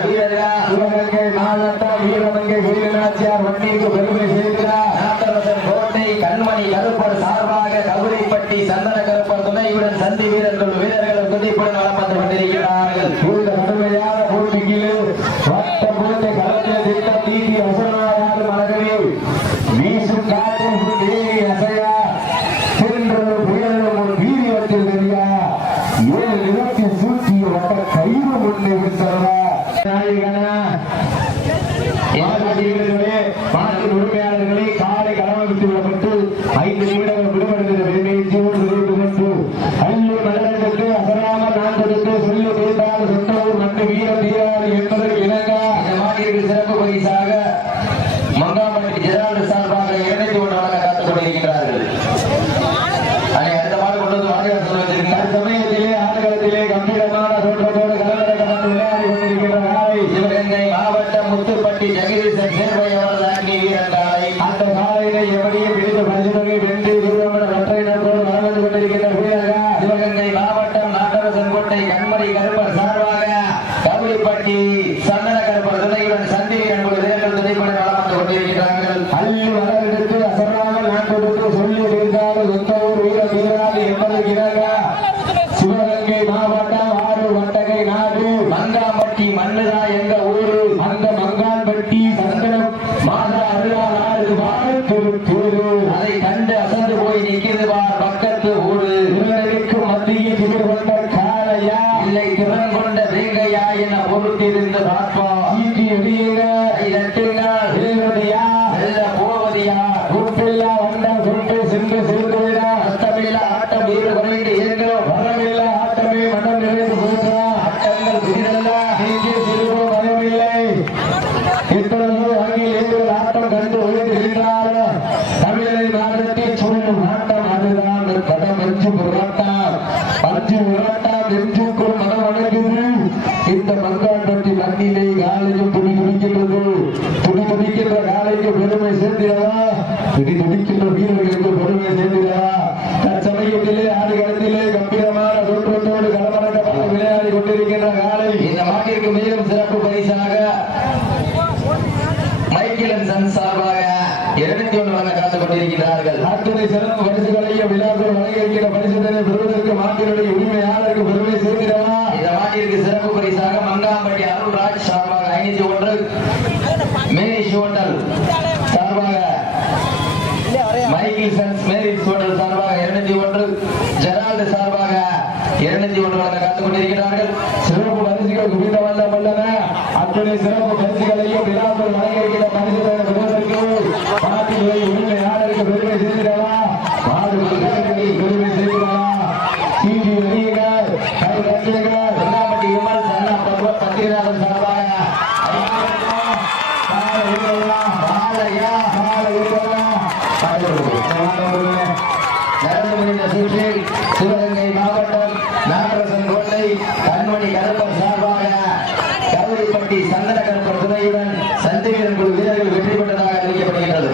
வீரர்கள் சிவகங்கை மாவட்டம் வீரமங்கை வீரநாச்சியார் வண்டிக்கு பெருமை சேர்க்கிறார். நாட்டரசன் கோட்டை கண்மணி கருப்பர் சார்பாக கவுரைப்பட்டி சந்தன கருப்பர் துணையுடன் சந்தி வீரர்கள் துதிப்புடன் வளம் வந்து கொண்டிருக்கிறார்கள். இந்த கடுமையான போட்டியில் வட்ட பூத்தை களத்தில் திட்டம் தீட்டி அசனாயாலும் அழகவே வீசும் காற்றில் தேவி அசையா சென்றொரு புயலும் ஒரு வீரியத்தில் தெரியா 7 நிலத்தில் சூழ்ச்சிய வட்ட கயிறு முன்னே விட்டவா மாட்டின் உரிமையாளர்களை காலை களமிட்டு விடப்பட்டு 5 நிமிடங்கள் விடுபடுகிற பெருமையை அள்ளி மலர்ந்துட்டு அசராமல் நான்கு சொல்லி கேட்டால் சொந்த மங்காம்பட்டி மண்ணுதான் எங்க ஊரு. அந்த மங்காம்பட்டி சந்தனம் மாதா அருளாறு வாழத்தூரு. அதை கண்டு அசந்து போய் நிற்கிறது பார் பக்கத்து ஊரு. இவர்களுக்கு மத்தியில் திமிர் கொண்ட காளையா இல்லை திறன் கொண்ட வேங்கையா என பொறுத்திருந்து பார்ப்போம். ஈட்டி எடியுங்க இரட்டுங்க விரைவதியா வெல்ல போவதியா கூப்பில்லா வந்த சுட்டு சென்று செல்கிறா. அர்த்தமில்ல ஆட்டம் வீடு குறைந்து இயங்கும் வரவில்ல ஆட்டமே மனம் நிறைந்து போகிறா. ஆட்டங்கள் புதிதல்ல நீக்கி சிறுவோ வரவில்லை. இத்தனையோ அருகில் எங்கள் ஆட்டம் கண்டு ஒழுங்குகின்றார். தமிழரை மாநிலத்தில் சொல்லும் ஆட்டம் அதுதான் படம் வென்று போராட்டம். பஞ்சு போராட்டம் வென்றுக்குள் மனம் அடங்குது. இந்த மங்காம்பட்டி மண்ணிலே காலையும் துடி துடிக்கின்றது. துடி துடிக்கின்ற காலைக்கு பெருமை சேர்ந்திடவா. துடி துடிக்கின்ற வீரர்களுக்கு பெருமை சேர்ந்திடவா. தற்சமயத்திலே ஆடுகளத்திலே கம்பீரமான தோற்றத்தோடு களமடக்கப்பட்டு விளையாடி கொண்டிருக்கின்ற காலை இந்த மாட்டிற்கு மேலும் சிறப்பு பரிசாக மைக்கேல் சன் சார்பாக 201 வழங்க காத்துக் கொண்டிருக்கிறார்கள். அத்துணை சிறப்பு பரிசுகளையும் விழாக்கள் வழங்கியிருக்கிற பரிசுகளை பெறுவதற்கு மாட்டினுடைய உரிமையாளருக்கு பெருமை சேர்க்கிறவா. இந்த மாட்டிற்கு சிறப்பு பரிசாக மங்காம்பட்டி அருள்ராஜ் சார்பாக 501, மேரிஷ் ஹோட்டல் சார்பாக மைக்கேல் சன்ஸ் மேரிஷ் ஹோட்டல் சார்பாக 201, ஜெரால்டு சார்பாக 201 வழங்க காத்துக் கொண்டிருக்கிறார்கள். சிறப்பு பரிசுகள் குவிந்த வல்லமல்லன அத்துணை சிறப்பு பரிசுகளையும் விழாக்கள் வழங்கியிருக்கிற பரிசுகளை பெறுவதற்கு மாட்டினுடைய உரிமையாளருக்கு பெருமை சேர்க்கிறவா. பெருமை சேர்க்கிறவா. சீட்டி வெளியுங்கள் கை கட்டுங்கள். மங்காம்பட்டி விமல் சன்னா பத்ரிநாதன் சார்பாக சிவகங்கை மாவட்டம் நாகரசன் கோட்டை கண்மணி கருப்பர் சார்பாக கவரிப்பட்டி சந்தன கருப்பர் துணையுடன் சந்திவீரன் குழு வீரர்கள் வெற்றி பெற்றதாக அறிவிக்கப்படுகின்றது.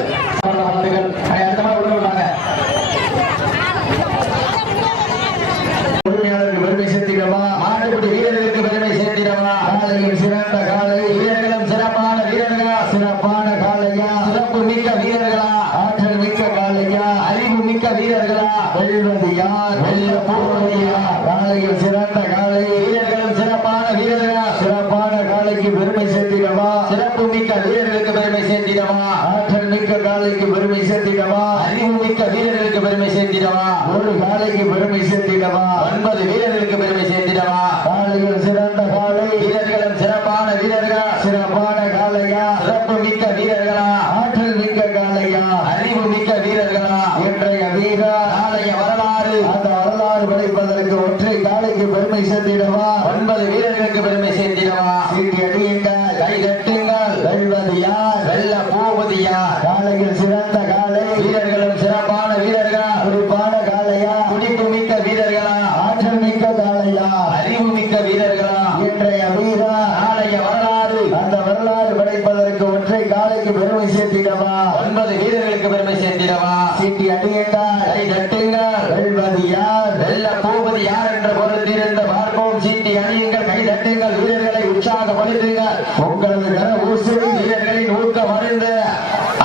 உரிமையாளருக்கு பெருமை சேர்த்திடவா. மாட்டுப்பட்டி வீரர்களுக்கு பெருமை சேர்த்திடவா. காலையில் சிறந்த காலை வீரர்களும் சிறப்பான வீரர்களா. சிறப்பான காலையா சிறப்பு மிக்க வீரர்களா. ஆற்றல் மிக்க காலையா அறிவு மிக்க வீரர்களா. வெல்வது யார் வெல்ல போவது யார். காலையில் சிறந்த காலை வீரர்களும் சிறப்பான வீரர்களா. சிறப்பான காலைக்கு பெருமை சேர்த்திடவா. சிறப்பு மிக்க வீரர்களுக்கு பெருமை சேர்த்திடவா. ஆற்றல் மிக்க காலைக்கு பெருமை சேர்த்திடவா. அறிவு மிக்க வீரர்களுக்கு பெருமை சேர்த்திடவா. ஒரு காலைக்கு பெருமை சேர்த்திடவா. 9 வீரர்களுக்கு பெருமை சேர்த்திடவா. காலையில் சிறந்த காலை வீரர்களும் சிறப்பான வீரர்களா. சிறப்பான காலையா சிறப்பு மிக்க வீரர்களா. ஆற்றல் மிக்க காலையா அறிவு மிக்க வீரர்களா. இன்றைய வீரா நாளைய வரலாறு. அந்த வரலாறு படைப்பதற்கு ஒற்றை காலைக்கு பெருமை சேர்த்திடவா. 9 வீரர்களுக்கு பெருமை சேர்த்திடவா. சீட்டி அடியுங்கள் கை தட்டுங்கள். வெல்வது யார் வெல்ல போவது யார். காலையில் சிறந்த காலை வீரர்களும் சிறப்பான வீரர்களா. குறிப்பான காலையா துடிப்பு மிக்க வீரர்களா. ஆற்றல் மிக்க காலையா அறிவு மிக்க வீரர்களா. இன்றைய வீரா நாளைய வரலாறு. அந்த வரலாறு படைப்பதற்கு ஒற்றை காலைக்கு பெருமை சேர்த்திடவா. 9 வீரர்களுக்கு பெருமை சேர்த்திடவா. சீட்டி அடியுங்கள் கை தட்டுங்கள். வெல்வது யார் வெல்ல போவது யார் என்ற பொருத்திருந்த பார்ப்போம். சீட்டி அணியுங்கள் கை தட்டுங்கள். வீரர்களை உற்சாகப்படுத்துங்கள். உங்களது கர ஊசி வீரர்களின் ஊக்க மருந்து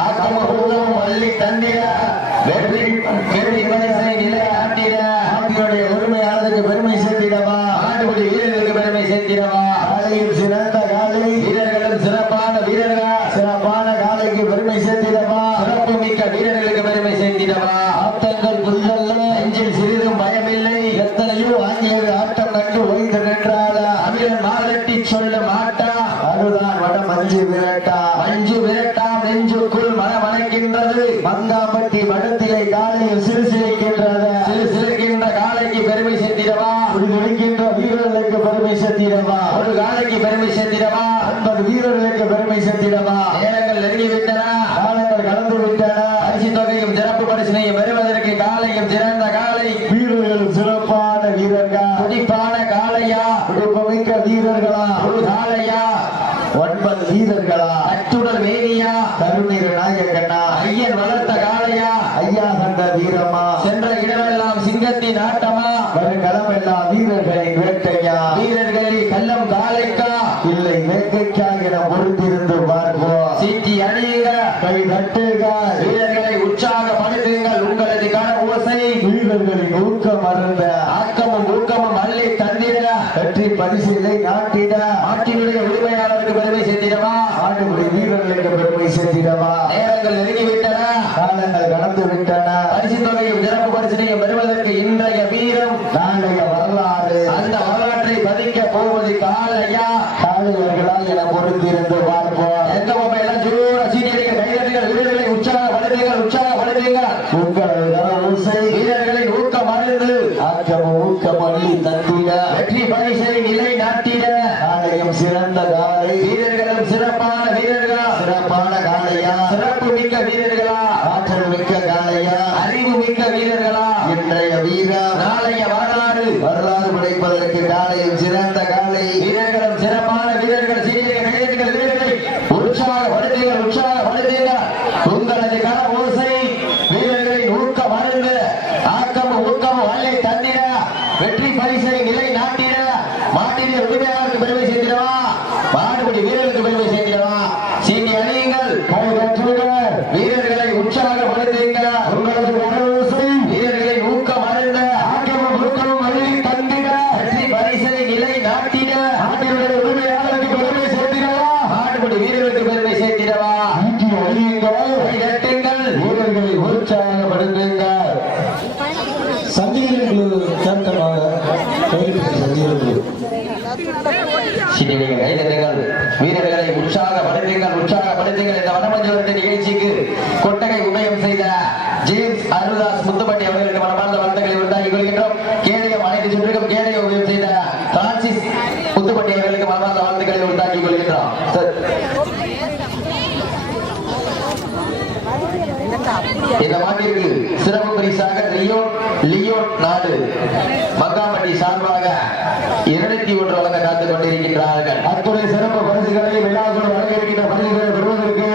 ஆக்கமும் பள்ளி தந்திர வெற்றி வெற்றி பரிசை நிலையாட்டிட ஆட்டினுடைய உரிமையாளருக்கு பெருமை சேர்த்திடவா. ஆட்டுப்படி வீரர்களுக்கு பெருமை சேர்த்திடவா. காலையில் சிறந்த காலை வீரர்களும் சிறப்பான வீரர்களா. சிறப்பான காலைக்கு பெருமை சேர்த்திடவா. சிறப்பு மிக்க வீரர்களுக்கு பெருமை சேர்த்திடவா. ஆட்டங்கள் புல்லல்ல நெஞ்சில் சிறிதும் பயமில்லை. எத்தனையோ ஆங்கிலேயர் ஆட்டம் கண்டு ஓய்ந்து நின்றால அமிழன் மாலட்டி சொல்ல மாட்டா. அதுதான் வட மஞ்சு விரட்டா. மஞ்சு விரட்டா நெஞ்சுக்குள் மனமணக்கின்றது. மங்காம்பட்டி வடத்திலே காலையில் சிறுசிரிக்கின்றது. சிறுசிரிக்கின்ற காலைக்கு பெருமை சேர்த்திடவா. துடிக்கின்ற வீரர்களுக்கு பெருமை சேர்த்திடவா. ஒரு காலைக்கு பெருமை சேர்த்திடவா. 9 வீரர்களுக்கு பெருமை சேர்த்திடவா. நேரங்கள் நெருங்கிவிட்டன. காலங்கள் கடந்து விட்டன. பரிசு தொகையும் சிறப்பு பரிசினையும் பெறுவதற்கு காலையும் சிறந்த காலை வீரர்கள் சிறப்பான வீரர்கள். துடிப்பான காலையா துடிப்புமிக்க வீரர்களா. ஒரு காலையா 9 வீரர்களா. அத்துடல் வேணியா கருணீர் நாயகனா. ஐயன் வளர்த்த காலையா ஐயா கண்ட வீரமா. சென்ற இடமெல்லாம் சிங்கத்தின் ஆட்டமா. வருங்களம் எல்லாம் வீரர்களின் வேட்டையா. வீரர்களில் கள்ளம் காலைக்கா இல்லை வேட்டைக்கா என பொறுத்திருந்து பார்ப்போம். சீட்டி அணியுங்க கை தட்டுக. வீரர்களை உற்சாகப்படுத்துங்கள். உங்களது கன ஓசை வீரர்களின் ஊக்கம் அருந்த ஆக்கமும் ஊக்கமும் அள்ளி தந்திட வெற்றி பரிசிலை நாட்டிட காலைவர்களா என பொறுத்திருந்து பார்ப்போம். எங்க பாப்பா எல்லாம் ஜோரா சீனியர்கள் கைதட்டுங்கள் வீரர்களை உற்சாகப்படுத்துங்கள் உங்களது ஓசை வீரர்களை ஊக்கம் அருந்து ஊக்கம் அள்ளி தந்திட வெற்றி பரிசை நிலை நாட்டிட காலையும் சிறந்த காலை வீரர்களும் சிறப்பான வீரர்களா சிறப்பான காலையா சிறப்பு மிக்க வீரர்களா ஆற்றல் மிக்க காலையா அறிவு மிக்க வீரர்களா இன்றைய வீரா நாளைய வரலாறு படைப்பதற்கு காலையும் சிறந்த காலை வீரர்களும் சிறப்பான வீரர்கள் சீனியர்கள் கைதட்டுங்கள் வீரர்களை உற்சாகப்படுத்துங்கள் உங்களது கர ஓசை வீரர்களை ஊக்கம் அருந்து ஊக்கம் வல்லை தந்திட வெற்றி பரிசை நிலை நாட்டிட மாட்டிலே உரிமையாளருக்கு பெருமை சேர்த்திடவா மாடுபடி வீரர்களுக்கு பெருமை சேர்த்திடவா சீனி அணியுங்கள் வீரர்களை உற்சாகப்படுத்துங்கள் உங்களது கர ஓசை வீரர்களை ஊக்கம் அருந்து ஊக்கம் வல்லை தந்திட வெற்றி பரிசை நிலை நாட்டிட மாட்டினுடைய உரிமையாளருக்கு பெருமை சேர்த்திடவா மாடுபடி வீரர்களுக்கு பெருமை சேர்த்திடவா வீரர்களை உற்சாகப்படுத்துங்கள். சந்தேகங்கள் கேப்டனாக வீரர்களை உற்சாகப்படுத்துங்கள் இந்த வடமஞ்சு நிகழ்ச்சிக்கு கொட்டகை உதயம் செய்த ஜேம்ஸ் அருள்தாஸ் முத்துப்பட்டி அவர்களுக்கு மனமார்ந்த வாழ்த்துக்களை உண்டாக்கி கொள்கின்றோம். கேடயம் அனைத்து சுற்றுக்கும் கேடய உதயம் செய்த பிரான்சிஸ் முத்துப்பட்டி அவர்களுக்கு மனமார்ந்த வாழ்த்துக்களை உண்டாக்கி கொள்கின்றோம். இந்த மாட்டிற்கு சிறப்பு பரிசாக லியோன் நாடு மக்காம்பட்டி சார்பாக 201 வழங்க காத்துக் கொண்டிருக்கின்றார்கள். அத்துறை சிறப்பு பரிசுகளை விழாக்கள் வழங்க இருக்கின்ற பரிசுகளை பெறுவதற்கு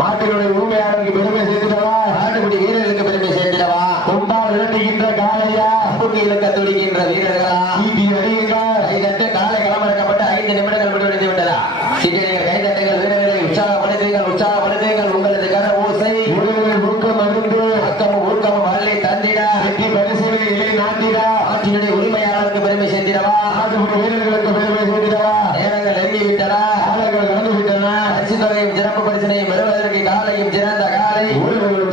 மாட்டினுடைய உரிமையாளருக்கு பெருமை சேர்த்திடவா நாட்டுக்குடி வீரர்களுக்கு பெருமை சேர்த்திடவா கொண்டால் விளக்குகின்ற காலையா அம்புக்கு இலக்க துடிக்கின்ற வீரர்களா கைதட்டு காலை களமிறக்கப்பட்டு 5 நிமிடங்கள் முடிவடைந்து விட்டதா சீக்கிரம் கைதட்டுங்கள் வீரர்களை உற்சாகப்படுத்துங்கள் உங்களது கர ஓசை ஊக்கமும் வல்லை தந்திட வெற்றி பரிசுகளை இலை நாட்டிட ஆற்றினுடைய உரிமையாளருக்கு பெருமை சேர்த்திடவா வீரர்களுக்கு பெருமை சேர்த்திடவா நேரங்கள் நெருங்கிவிட்டன காலங்கள் நடந்துவிட்டன பரிசு தொகையும் சிறப்பு பரிசினையும் பெறுவதற்கு காலையும் சிறந்த காலை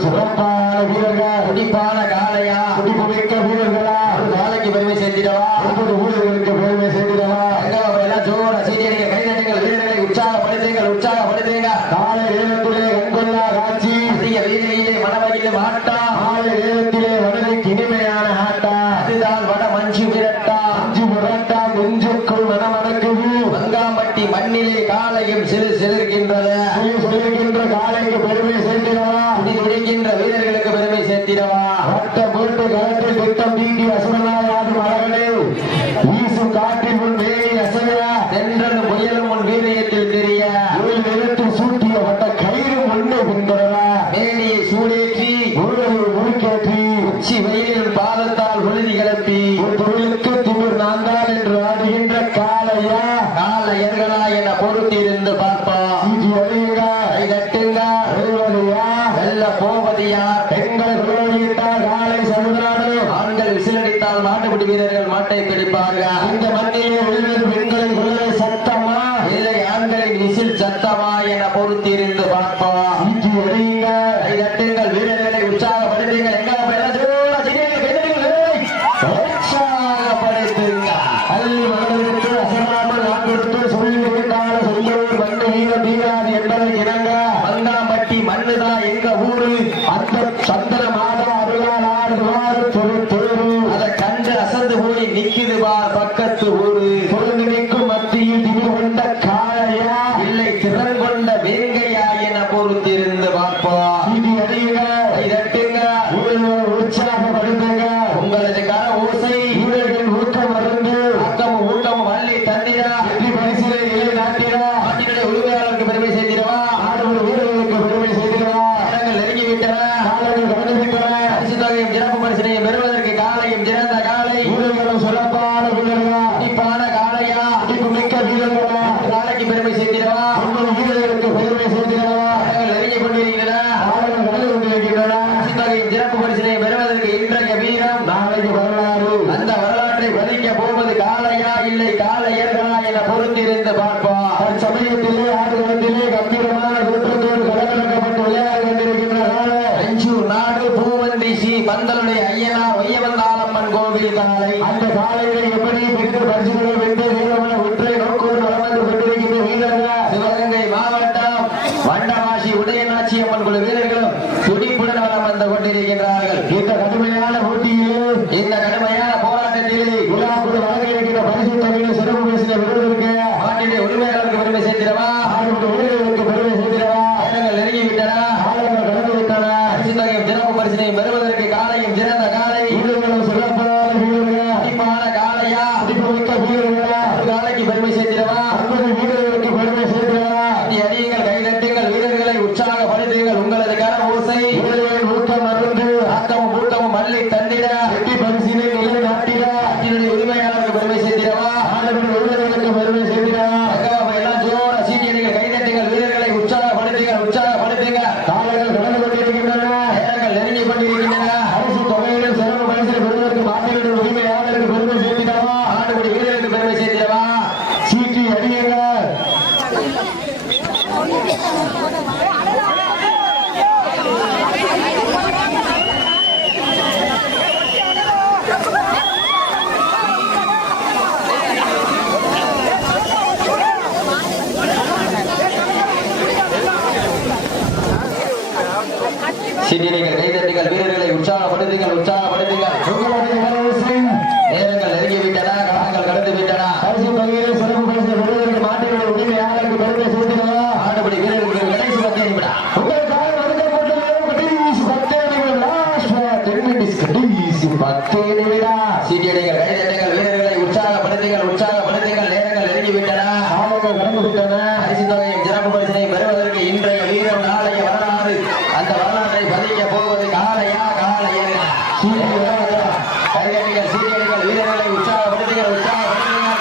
சிறப்பான வீரர்கள் துடிப்பான காலையா துடிப்பு மிக்க வீரர்களா காலைக்கு பெருமை சேர்த்திடவா வீரர்களுக்கு பெருமை சேர்த்திடவா எல்லாம் ஜோர சீனியர்கள் கைதட்டுங்கள் வீரர்களை உற்சாகப்படுத்துங்க காலை நேரத்திலே கண்கொள்ளா காட்சி அதிக வீதியிலே மனவகிலும் ஆட்டா காலை நேரத்திலே வடலுக்கு இனிமையான ஆட்டா அதுதான் வட மஞ்சு விரட்டா அஞ்சு முரட்டா நெஞ்சுக்குள் மனமடக்குது மங்காம்பட்டி மண்ணிலே காலையும் சிலிர்க்கின்றது சொல்லுகின்ற காலைக்கு பெருமை சேர்த்திடவா துடிக்கின்ற வீரர்களுக்கு பெருமை சேர்த்திடவா வட்டம் போட்டு களத்தில் திட்டம் தீட்டி அசுரனாயாடும் அழகனே வீசும் காற்றின் முன் வேலி அசையா தென்றலும் புயலும் உன் வீரியத்தில் தெரிய நிலத்தில் சூட்டிய வட்ட கயிறு முன்னே பின்தொடரா மேனியை சூடேற்றி முழுக்கேற்றி உச்சி வெயிலில் பாதத்தால் உறுதி கிளப்பி ஒரு தொழிலுக்கு திமிர் நான்தான் என்று ஆடுகின்ற காலையா காலையர்களா என பொறுத்திருந்து பார்ப்போம் கை கட்டுங்க வெல்ல போவது யார் பெண்கள் குரலிட்டால் காலை சமுதாடு ஆண்கள் விசிலடித்தால் மாட்டுப்பிடி வீரர்கள் மாட்டை பிடிப்பார்கள் இந்த மண்ணிலே விழுவது பெண்களின் குரலை சத்தமா இல்லை ஆண்களின் விசில் சத்தமா என பொறுத்திருந்து பார்ப்போம் கை கட்டுங்கள் வீரர்களை உற்சாகப்படுத்துங்கள் உற்சாகப்படுத்துங்க அள்ளி மனதிற்கு அசையாமல் நான் கொடுத்து சொல்லி கேட்டால் சொல்லோடு வந்து உதயநாச்சி அம்மன் குழு வீரர்களும் துடிப்புடன் வளம் வந்து கொண்டிருக்கின்றார்கள். இந்த கடுமையான போட்டியில் இந்த கடுமையான போராட்டத்திலே குலாபுடு வழங்கியிருக்கிற பரிசு தொகையில் சிறப்பு பேசிய விருதுக்கு நாட்டிலே உரிமையாளருக்கு பெருமை சேர்த்திடவா, ஆளுடைய வீரர்களுக்கு பெருமை சேர்த்திடவா, நேரங்கள் நெருங்கிவிட்டன, ஆளுநர் கடந்து விட்டன. பரிசு தொகையும் சிறப்பு பரிசினை பெறுவதற்கு காலையும் சிறந்த காலை வீரர்களும் சிறப்பான வீரர்கள் அடிப்பான காலையா அடிப்புமிக்க வீரர்களா காலைக்கு பெருமை சேர்த்திடவா, வீரர்களுக்கு பெருமை சேர்த்திடவா. அடியுங்கள், கைதட்டுங்கள், வீரர்களை உற்சாகப்படுத்துங்கள். உங்களது கர ஓசை வீரர்களின் ஊக்கம் அருந்து ஆக்கமும் ஊக்கமும் மல்லி தந்திட வெற்றி பரிசினை நிலை நாட்டிட இதனுடைய உரிமையாளருக்கு பெருமை சேர்த்திடவா, ஆளுநர் உரிமையாளருக்கு பெருமை சேர்த்திடவா. எல்லாம் ஜோர சீட்டியடிகள், கைதட்டுங்கள், வீரர்களை உற்சாகப்படுத்துங்கள், உற்சாகப்படுத்துங்கள். காலங்கள் கடந்து கொண்டிருக்கின்றன, நேரங்கள் நெருங்கி கொண்டிருக்கின்றன. அரசு தொகையிலும் சிறப்பு பரிசை பெறுவதற்கு மாநில உரிமையாளருக்கு பெருமை சேர்த்திடவா, ஆடுபடி வீரருக்கு பெருமை சேர்த்திடவா. சீட்டி அடியுங்கள். சீட்டியடிகள், கைதட்டுங்கள், வீரர்களை உற்சாகப்படுத்துங்கள், உற்சாகப்படுத்துங்கள். நேரங்கள் நெருங்கிவிட்டன, காலங்கள் கடந்து விட்டன. பரிசு தொகையில் சிறப்பு பரிசு பெறுவதற்கு மாநில உரிமையாளருக்கு பெருமை சேர்த்திடவா, ஆடுபடி வீரர்களுக்கு கடைசி 10 நிமிடம். உங்களுக்காக வழங்கப்பட்டுள்ள கடைசி 10 நிமிடம். கடைசி 10 நிமிடம். சீட்டியடிகள், கைதட்டுங்கள், வீரர்களை உற்சாகப்படுத்துங்கள், உற்சாகப்படுத்துங்கள். நேரங்கள் நெருங்கிவிட்டன, காலங்கள் கடந்து விட்டன. பரிசு தொகையும் சிறப்பு பரிசினை பெறுவதற்கு இன்றைய வீரம் நாளைய வரலாறு. அந்த வரலாற்றை பதிக்க போவது காலையா காலையா. கைதட்டுங்கள், சீட்டியடிகள், வீரர்களை உற்சாகப்படுத்துங்கள், உற்சாகப்படுத்துங்கள்.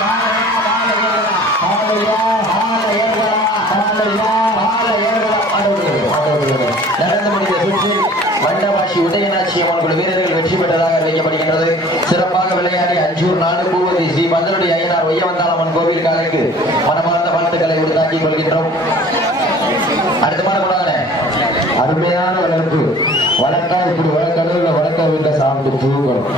நடந்து முடிந்த சுற்றில் வண்டவாசி உதயநாச்சி அம்மன் குழு வீரர்கள் வெற்றி பெற்றதாக அறிவிக்கப்படுகின்றது. சிறப்பாக விளையாடி அஞ்சூர் நாடு பூவதி ஸ்ரீ பந்தலுடைய ஐயனார் ஒய்யவந்தாளம்மன் கோவில் காலைக்கு மனமார்ந்த வாழ்த்துக்களை உருவாக்கிக் கொள்கின்றோம். அடுத்த மாதம் அருமையான வளர்ப்பு. வளர்த்தா இப்படி வளர்க்கடவுல வளர்க்க வீட்டை சாப்பிட்டு தூங்கணும்.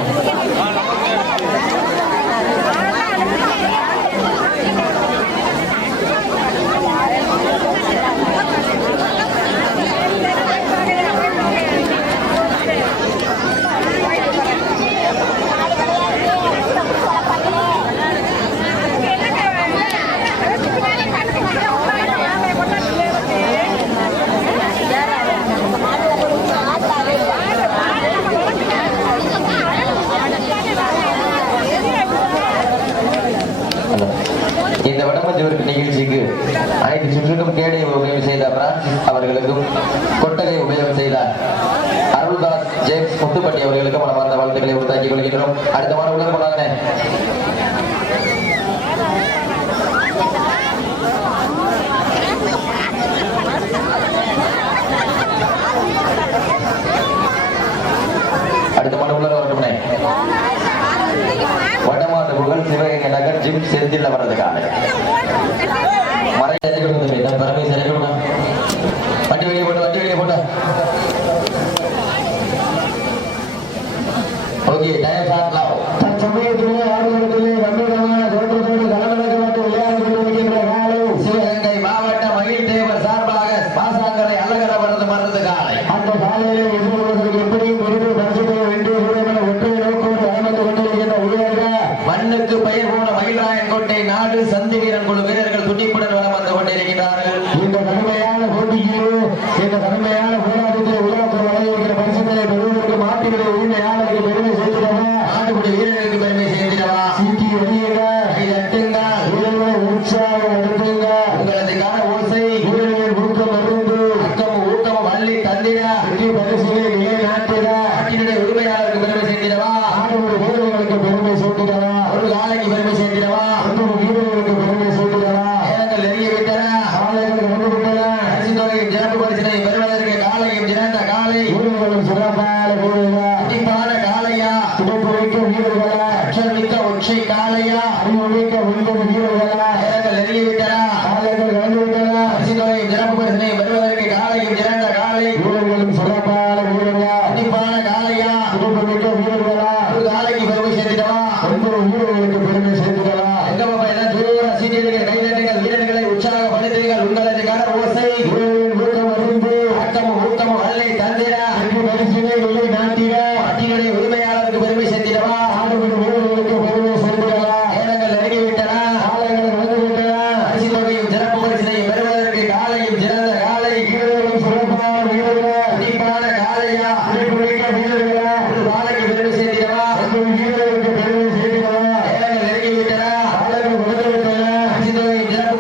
இந்த வடமஞ்சூருக்கு நிகழ்ச்சிக்கு அனைத்து சுற்றுக்கும் கேடை உபயோகம் செய்த பிரான்சிஸ் அவர்களுக்கும் கொட்டகை உபயோகம் செய்த அருள்தாஸ் ஜேம்ஸ் முத்துப்பட்டி அவர்களுக்கும் மனமார்ந்த வாழ்த்துக்களை உருவாக்கிக் கொள்கின்றோம். அடுத்த வாரம் உள்ள போனாங்க. அடுத்த மாதம் உள்ள வரட்டும்னே. வடமாட்டு புகழ் சிவகங்கை நகர் ஜிம் செந்தில் வர்றதுக்காக மறை பரமை செல்லணும். வண்டி வெளியே போட்டு, வண்டி வெளியே போட்டு. ஓகே, டைம் தற்சமயத்திலே ஆடுகளத்திலே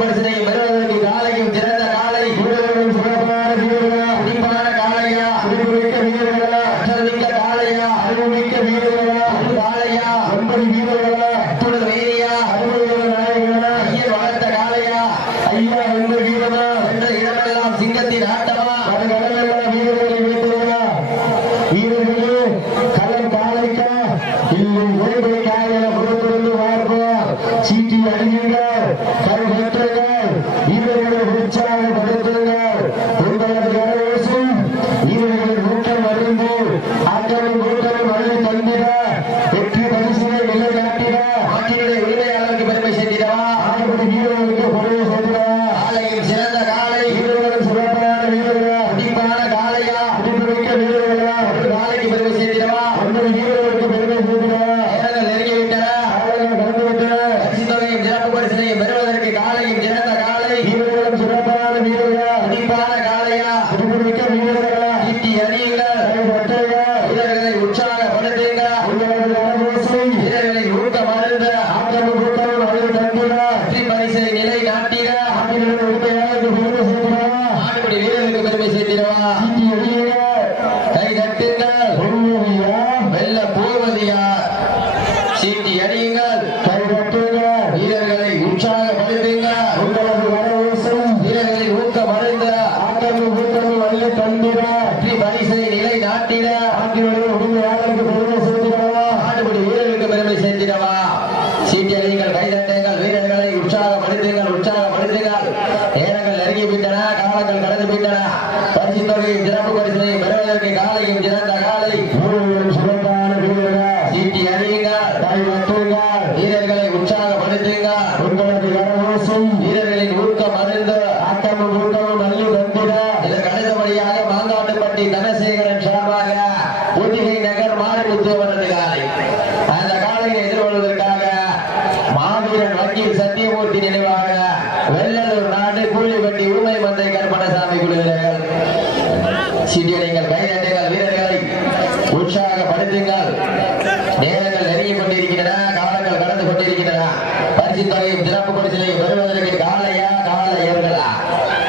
பரிசினை பெறுவதற்கு காலையும் சிறந்த காலை வீரர்களும் சிறப்பான வீரர்களா துடிப்பான காளையா துடிப்புமிக்க வீரர்களா அச்சமிக்க காளையா அறிவுமிக்க வீரர்களா காளையா 9 வீரர்களா அத்துடன் வேறியா அறுபது நாயகனா ஐயர் வளர்த்த காளையா ஐயா 2 வீரமா என்ற இடமெல்லாம் சிங்கத்தின் ஆட்டமா கடலெல்லாம் வீரர்களை வைத்துள்ளா வீரர்களே களம் காளைக்கா இல்லை வேலை காலையில புறப்பட்டு பார்ப்போம் சீட்டி அடியுங்கள் கரு வெற்றுங்கள் வீரர்களை உற்சாகப்படுத்துங்கள் உங்களது கரவேசும் வீரர்கள் ஊக்கம் அறிந்து ஆற்றலும் ஊக்கமும் அருளி தந்திட வெற்றி பரிசினை நிலைநாட்டிட ஆட்சியிலே உரிமையாளருக்கு பெருமை சேர்த்திடவா ஆடுபடி வீரர்களுக்கு பொருள் சேர்த்திடவா காலையில் சிறந்த காலை வீரர்களும் சிறப்பான வீரர்களா துடிப்பான காலையா துடிப்புமிக்க வீரர்களா ஒரு காலைக்கு பெருமை சேர்த்திடவா 9 வீரர்களுக்கு பெருமை சேர்த்திடவா நேரங்கள் நெருங்கிவிட்டன காலைகள் கடந்துவிட்டன பரிசு தொகையும் சிறப்பு பரிசினையும் பெறுவதற்கு காலையும் சிறந்த காலை வீரர்களும் சிறப்பான வீரர்களா துடிப்பான காலையா துடிப்புமிக்க வீரர்களா ஈட்டி அணியுங்கள் வீரர்களை உற்சாகப்படுத்துங்கள் உங்களது அரசை வீரர்களை ஊக்கம் அருந்த ஆட்டமும் ஊக்கமும் அருள் தந்திட வெற்றி பரிசை நிலை நாட்டிட ஆட்டிகளுக்கு உரிமையாளருக்கு பெருமை சேர்த்திடவா ஆடுபடி வீரர்களுக்கு பெருமை சேர்த்திடவா ஈட்டி அணியுங்கள் கை தட்டுங்கள் வெல்ல போவதியா சீட்டி அடியுங்கள் கை தட்டுங்கள் வீரர்களை உற்சாகப்படுத்துங்கள் உங்களது வரவேசும் வீரர்களை ஊக்கம் அடைந்த ஆட்டமும் ஊக்கமும் அள்ளி தந்திட வெற்றி பரிசை நிலை நாட்டிட ஆட்டிகளுக்கு உரிமையாளருக்கு பெருமை சேர்த்திடவா ஆடுபடி வீரர்களுக்கு பெருமை சேர்த்திடவா சீட்டி அடியுங்கள் கை தட்டுங்கள் வீரர்களை உற்சாகப்படுத்துங்கள் உற்சாகப்படுத்துங்கள் நேரங்கள் நெருங்கிவிட்டன காலங்கள் கடந்து விட்டன பரிசு தொகையும் சிறப்பு பரிசினையும் பெறுவதற்கு காலையும் சிறந்த காலை வீரர்களும் சிறப்பான வீரர்கள் சீட்டி அடியுங்கள் கை தட்டுங்கள் வீரர்களை உற்சாகப்படுத்துங்கள் உங்களது கரவேசும் வீரர்களின் ஊக்கம் அறிந்து ஆட்டமும் ஊக்கமும் அள்ளி தந்திட இதற்கு அடுத்தபடியாக மாங்காட்டுப்பட்டி தனசேகரன் சார்பாக ஒத்திகை நகர் மாரிமுத்துவனது காலை அந்த காலையை எதிர்கொள்வதற்காக மாவீரன் வக்கீல் சத்தியமூர்த்தி நினைவாக வெள்ளலூர் நாடு கூலிப்பட்டி ஊமை மந்தை கருப்பணசாமி குழுவினர்கள் சீட்டியடிங்கள் கைதட்டுங்கள் வீரர்களை உற்சாகப்படுத்துங்கள் நேரங்கள் நெருங்கிக் கொண்டிருக்கின்றன காலங்கள் கடந்து கொண்டிருக்கின்றன பரிசு தொகையும் சிறப்பு பரிசினையும் பெறுவதற்கு காலையா காலையர்களா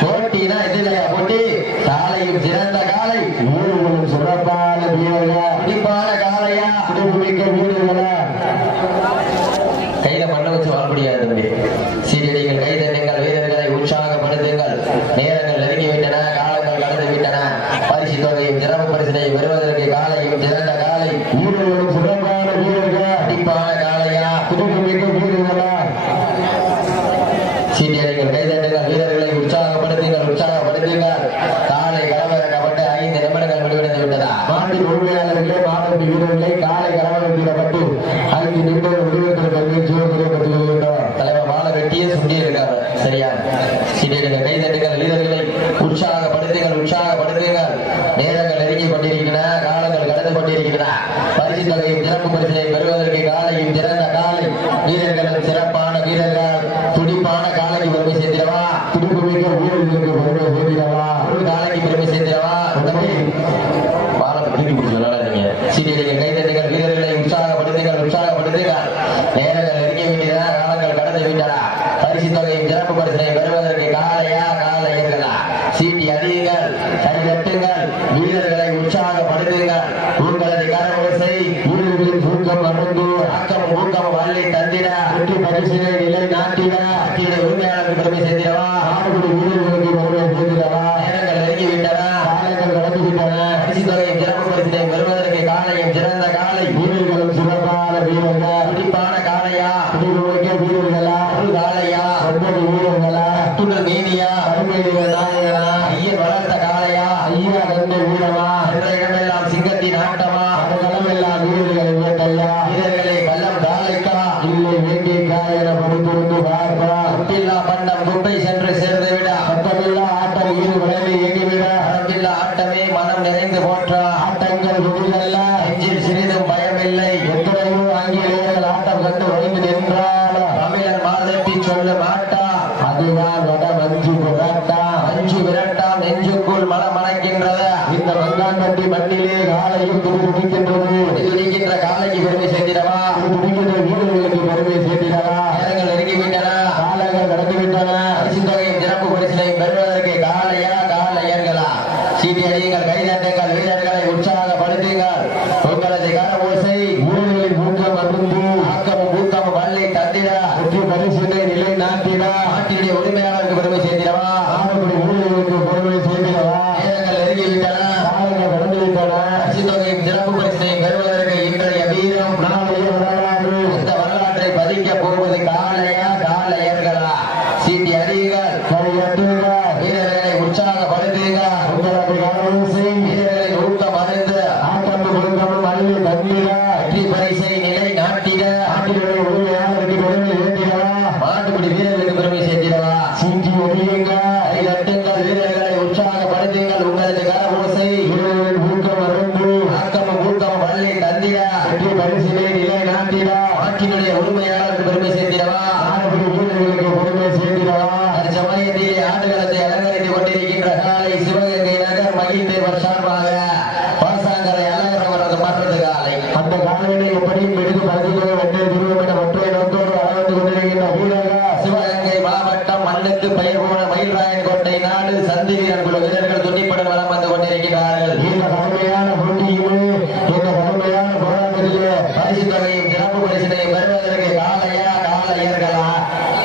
போட்டினா எதிரையா போட்டி காலையும் சிறந்த காலை வீரர்களும் சிறப்பான வீரர்கள் துடிப்பான காலையா துடிப்புமிக்க வீரர்களா கையில பண்ண வச்சு வாழ முடியாது சீரியடிகள் கைதட்டுங்கள் வீரர்களை உற்சாகப்படுத்துங்கள் நேரங்கள் நெருங்கிவிட்டன காலங்கள் கடந்து விட்டன பரிசு தொகையும் சிறப்பு பரிசினையும் பெறுவதற்கு காலையும் சிறந்த காலை வீரர்களும் சிறப்பான வீரர்கள் துடிப்பான காலையா துடிப்புமிக்க வீரர்களா சீரியடிகள் கைதட்டுங்கள் வீரர்களை உற்சாகப்படுத்துங்கள் உற்சாகப்படுத்துங்கள் காலை கலவரக்கப்பட்டு 5 நிமிடங்கள் முடிவடைந்து விட்டதா மாட்டின் உரிமையாளர்களே மாவட்ட வீரர்களை காலை கலவரப்பட்டு 5 நிமிடங்கள் முடிவெடுத்த கல்வி ஜோதிடப்பட்டுள்ளோம் தலைவர் மாலை வெட்டியே சுண்டி இருக்காங்க சரியா சீரியடிகள் கைதட்டுங்கள் வீரர்களை உற்சாகப்படுத்துங்கள் உற்சாகப்படுத்துங்கள் நேரங்கள் நெருங்கிக் கொண்டிருக்கின்றன காலங்கள் கடந்து கொண்டிருக்கின்றன பரிசு தொகையும் சிறப்பு பரிசினை பெறுவதற்கு காலையும் சிறந்த காலை வீரர்களும் சிறப்பான வீரர்கள் துடிப்பான காலைக்கு பெருமை சேர்த்திடவா துடிப்புமிக்க வீரர்களுக்கு பெருமை சேர்த்திடவா ஒரு காலைக்கு பெருமை சேர்த்திடவா பாலத்தை தூக்கி பிடிச்சி விளையாடுறீங்க சீரியடிகள் கைதட்டுங்கள் வீரர்களை உற்சாகப்படுத்துங்கள் உற்சாகப்படுத்துங்கள் நேரங்கள் நெருங்கி விட்டன காலங்கள் கடந்து விட்டன பரிசு தொகையும் சிறப்பு பரிசினை பெறுவதற்கு காலையா காலையர்களா சீட்டி அடியுங்கள் கை தட்டுங்கள் வீரர்களை உற்சாகப்படுத்துங்கள் உங்களது கரவரிசை வீரர்களின் ஊக்கம் அடைந்து ஆக்கமும் ஊக்கமும் அள்ளி தந்திட வெற்றி பரிசினை நிலை நாட்டிட ஆட்சியிட உரிமையாளருக்கு பெருமை சேர்த்திடவா ஆடுபடி வீரர்களுக்கு பெருமை சேர்த்திடவா நேரங்கள் நெருங்கிவிட்டன காலங்கள் கடந்து விட்டன பரிசு தொகையும் சிறப்பு பரிசினை பெறுவதற்கு காலையும் சிறந்த காலை வீரர்களும் சிறப்பான வீரர்கள் துடிப்பான காலையா துடிப்புமிக்க வீரர்களா ஒரு காலையா 9 வீரர்களா அத்துடன் நீதியா அருமையில நாயகனா ஐயர் வளர்த்த காலையா ஐயா 2 வீரமா என்ற இடமெல்லாம் சிங்கத்தின் ஆட்டமா அதெல்லாம் வீரர்களை வேட்டையா வீரர்களை கள்ளம் காலைக்கா இல்லை வேண்டிய காயன பொறுத்திருந்து பார்ப்பா ஒட்டில்லா பண்டம் குப்பை சென்று சேர்ந்து விட சத்தமில்லா ஆட்டம் ஈடு விளைவை எங்கிவிட அறமில்லா ஆட்டமே மனம் நிறைந்து போற்றா ஆட்டங்கள் விடுதல்ல நெஞ்சில் சிறிதும் பயமில்லை எத்தனையோ ஆங்கிலேயர்கள் ஆட்டம் கண்டு ஒழிந்து நின்றால் தமிழர் மாதத்தை சொல்ல மாட்டா அதுதான் வட மஞ்சு விரட்டாம் நெஞ்சுக்குள் மனம் மணக்கின்றது இந்த மங்கான்பட்டி மண்ணிலே காலையும் துடிக்கின்ற காலைக்கு பெருமை சேர்த்திடவா துடிக்கின்ற வீரர்களுக்கு பெருமை சேர்த்திடவா நேரங்கள் நெருங்கிவிட்டன காலங்கள் கடந்துவிட்டன கைதட்டுங்கள் வீரர்களை உற்சாகப்படுத்துங்கள் உங்களது கரபூசை வீரர்கள் ஊக்கம் அருந்து ஆக்கமும் ஊக்கம் வள்ளி தந்திட வெற்றி பரிசிலே நிலை நாட்டிட ஆட்சியினுடைய உரிமையாளருக்கு பெருமை சேர்த்திடவா ஆடுபடி வீரர்களுக்கு பெருமை சேர்த்திடவா சமயத்திலே ஆடுகளத்தை அலங்கரித்துக் கொண்டிருக்கின்ற காலை சிவகங்கை நகர் மகிழ்ந்தேவர் சார்பாக பாசாங்கரை அலங்கரவரது மாற்றது காலை அந்த காலையினை எப்படியும் எடுத்து பரிசுகளை வெற்றி திருவம் என ஒற்றை நோக்கோடு அளந்து கொண்டிருக்கின்ற வீரர்கள் சிவகங்கை மாவட்டம் மண்ணுக்கு பெயர் போன மயில்ராயன் கோட்டை நாடு சந்தி வீரர் குழு வீரர்கள் துண்டிப்படன் வளம் வந்து கொண்டிருக்கிறார்கள் இந்த கடுமையான போட்டியிலே இந்த கடுமையான போராட்டத்திலே பரிசு தொகையும் சிறப்பு பரிசினையும் பெறுவதற்கு காளையர்களா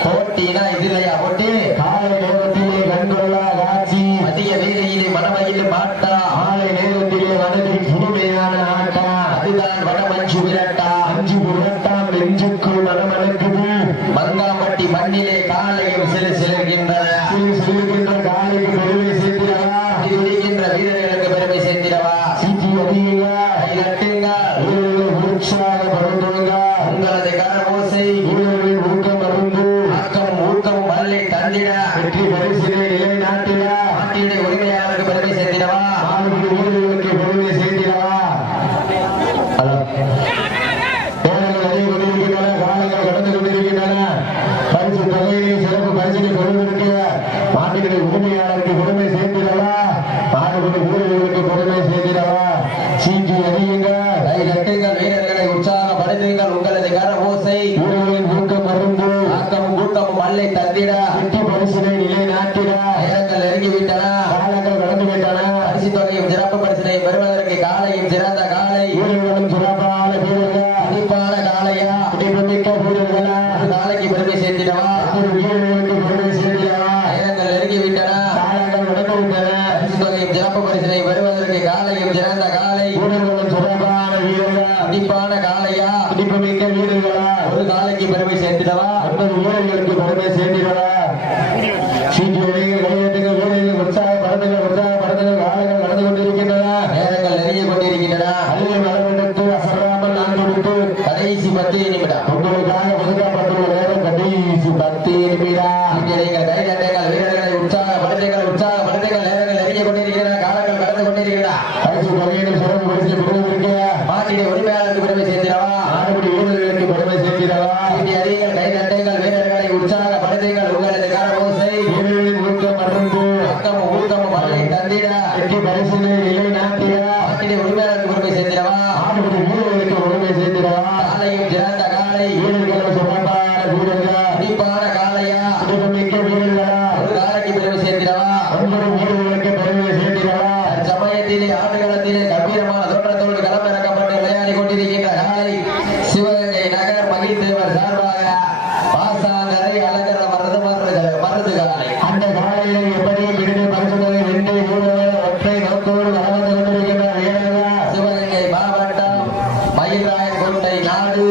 போட்டினா இதுலையா போட்டி காலை நேரத்திலே கண்கொள்ளா காட்சி அதிக வேலையிலே மனமையிலே மாட்டா மாலை நேரத்திலே மனதில் புதுமையான ஆட்டா அதுதான் வடமஞ்சு விரட்டா அஞ்சு விரட்டாம் நெஞ்சுக்குள் மனமளக்குது மங்காம்பட்டி மண்ணிலே காலையும் சிலுகின்றன சிலுகின்ற காலைக்கு பெருமை சேர்த்திடவா துடிக்கின்ற வீரர்களுக்கு பெருமை சேர்த்திடவா சீட்டி அதிக உற்சாகப்படுத்துங்க உங்களது கரபோசை வீரர்களின் ஊக்கம் அருந்து ஆக்கம் ஊக்கம் வள்ளி தந்திட வெற்றி பரிசிலே நிலை நாட்டிட நாட்டினுடைய உரிமையாளருக்கு பெருமை சேர்த்திடவா வீரர்களுக்கு பெருமை சேர்த்திடவா பேரங்கள் அறிய கொண்டிருக்கின்றன காலங்கள் கடந்து கொண்டிருக்கின்றன பரிசு தொகையிலே சிறப்பு பரிசினை பெறுவதற்கு நாட்டினுடைய உரிமையாளருக்கு பெருமை சேர்த்திடவா நாடுபடி வீரர்களுக்கு பெருமை சேர்த்திடவா சீட்டி அறியுங்க கைதட்டுங்கள் வீரர்களை உற்சாகப்படுத்துங்கள் உங்களது கரபோசை வீரர்களின் ஊக்கம் அருந்து ஆக்கமும் ஊக்கமும் வள்ளி தந்திட வெற்றி பரிசினை நிலை நாட்டிட நேரங்கள் நெருங்கிவிட்டன காலங்கள் கடந்து விட்டன பரிசு தொகையும் சிறப்பு பரிசினை பெறுவதற்கு காலையும் சிறந்த காலை வீரர்களும் சிறப்பான வீரர்கள் அடிப்பான காலையா மிக்க வீரர்களா நாளைக்கு பெருமை சேர்த்திடவா வீரர்களுக்கு பெருமை சேர்த்திடவா நேரங்கள் நெருங்கிவிட்டன காலங்கள் கடந்து விட்டன பரிசு தொகையும் சிறப்பு பரிசினை பெறுவதற்கு காலையும் சிறந்த காலை வீரர்களும் சிறப்பான வீரர்கள் அடிப்பான காலையா மிக்க வீரர்களா ஒரு காலைக்கு பெருமை சேர்த்திடவா 50 வீரர்களுக்கு பெருமை சேர்த்திடவா சீட்டி கையெழுத்துங்கள் வீரர்கள் உற்சாகப்படுத்துங்கள் காலங்கள் நடந்து கொண்டிருக்கின்றன நேரங்கள் நெருங்கி கொண்டிருக்கின்றன அழிவு நலவெடுத்து அசராமல் நான் கொடுத்து கடைசி 10 நிமிடம் உங்களுக்காக ஒதுக்கப்பட்டுள்ள நேரம் கடைசி 10 நிமிடம் கைதட்டுங்கள் வீரர்களை உற்சாகப்படுத்துங்கள் நேரங்கள் நெருங்கி கொண்டிருக்கின்றன காலங்கள் கடந்து கொண்டிருக்கின்றன பரிசு தொகையிலும் சிறப்பு பரிசு பெறுவதற்கு மாட்டினை உரிமையாளருக்கு பெருமை சேர்த்திடவா ஆடுபடி வீரர்களுக்கு பெருமை சேர்த்திடவா சீட்டி அறியுங்கள் கைதட்டுங்கள் வீரர்களை உற்சாகப்படுத்துங்கள் உங்களது கரபோசை வீரர்களின் ஊக்கம் அருந்து ஆக்கமும் ஊக்கமும் வள்ளி தந்திட வெற்றி பரிசினை நிலை நாட்டிட மாட்டினை உரிமையாளருக்கு பெருமை சேர்த்திடவா ஆடுபடி வீரர்களுக்கு பெருமை சேர்த்திடவா காலையும் சிறந்த காலை வீரர்களும் சிறப்பான வீரர்கள் அடிப்பான காலையா மிக்க வீரர்களா ஒரு காலைக்கு பெருமை சேர்த்திடவா 9 வீரர்களுக்கு பெருமை சேர்த்திடவா சமயத்திலே ஆடுகளத்திலே கம்பீரமான தோற்றத்தோடு களமிறக்கப்பட்டு விளையாடி கொண்டிருக்கின்ற காலை சிவகங்கை நகர் மகிழ்ந்தேவர் சார்பாக பாசாங்கரை அலங்கர மருது காலை அந்த காலையிலே எப்படியும் விடுதலை பரிசுகளை 2 வீரர்கள் ஒற்றை நோக்கோடு நடந்து கொண்டிருக்கின்ற வீரர்கள் சிவகங்கை மாவட்டம் மயில்ராயன் கோட்டை நாடு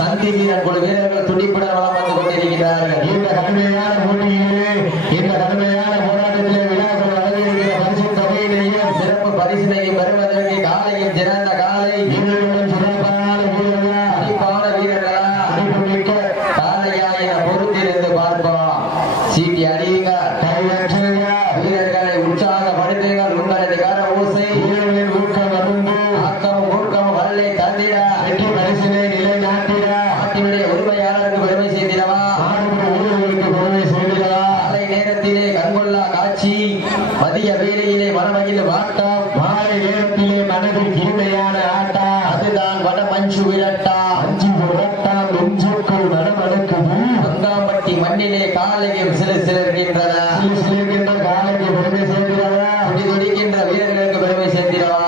சந்தி வீரர் குழு வீரர்கள் துடிப்புடன் வளம் வந்து கொண்டிருக்கிறார்கள் இந்த கடுமையான போட்டியிலே இந்த கடுமையான போராட்டத்திலே விழாக்கள் வழங்கியிருக்கிற பரிசு தொகையிலேயும் சிறப்பு பரிசினையும் பெறுவதற்கு காலையும் சிறந்த காலை வீரர்களும் சிறப்பான வீரர்களா அடிப்பான வீரர்களா அடிப்புமிக்க காலையா என பொறுத்திருந்து பார்ப்போம் சீட்டி அடியுங்க கையற்றுங்க வீரர்களை உற்சாகப்படுத்துங்கள் உங்களது கரபோசை வீரர்களின் ஊக்கம் அருந்து ஆக்கமும் ஊக்கமும் வள்ளி தந்திட வெற்றி பரிசினை நிலை நாட்டிட நாட்டினுடைய உரிமையாளருக்கு பெருமை சேர்த்திடவா ஆடுபடி வீரர்களுக்கு பெருமை சேர்த்திடவா காலை நேரத்திலே கண்கொள்ளா காட்சி மதிய வேளையிலே மனமகிழ் ஆட்டம் மாலை நேரத்திலே மனதில் இனிமையான ஆட்டம் அதுதான் வடமஞ்சு விரட்டா அஞ்சு விரட்டாம் நெஞ்சுக்குள் நடமடுக்குது மங்காம்பட்டி மண்ணிலே காலையும் சிலுகின்றன காலைக்கு பெருமை சேர்த்திடவா துடிக்கின்ற வீரர்களுக்கு பெருமை சேர்த்திடவா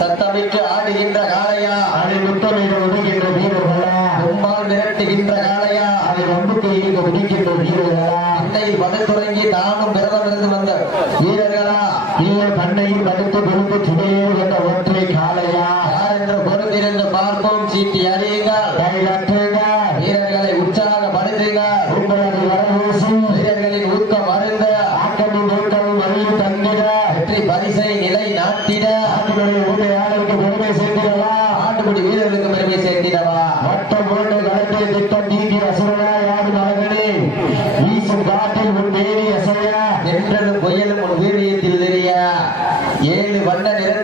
சத்தமிட்டு ஆடுகின்ற காளையா அதை முத்தமிட்டு ஒதுக்கின்ற வீரர்களா ரொம்பால் மிரட்டுகின்ற காளையா அதை நம்பிக்கையில் ஒதுக்கின்ற வீரர்களா அன்னையில் பகல் தொடங்கி தானும் பிறந்தமிருந்து வந்த வீரர்களா இல்லை கண்ணையில் படுத்து கொடுத்து சுடையே என்ற ஒற்றை காளையா யார் என்று பொறுத்திருந்து பார்ப்போம் சீட்டி அறியுங்கள் கைதட்டுங்கள் வீரர்களை உற்சாகப்படுத்துங்கள் உங்களது வரவேசி வீரர்களின் ஊக்கம் அருந்த ஆக்கமும் ஊக்கமும் வழி தந்திட வெற்றி பரிசை நிலை நாட்டிட ஆட்டுடைய உரிமையாளருக்கு பெருமை சேர்த்திடவா ஆட்டுக்குடி வீரர்களுக்கு பெருமை சேர்த்திடவா மொத்தம் 3 களத்தை திட்டம் நீக்கி அசுரனா யாரு மகனே வீசும் காட்டில் உன் தேடி அசைய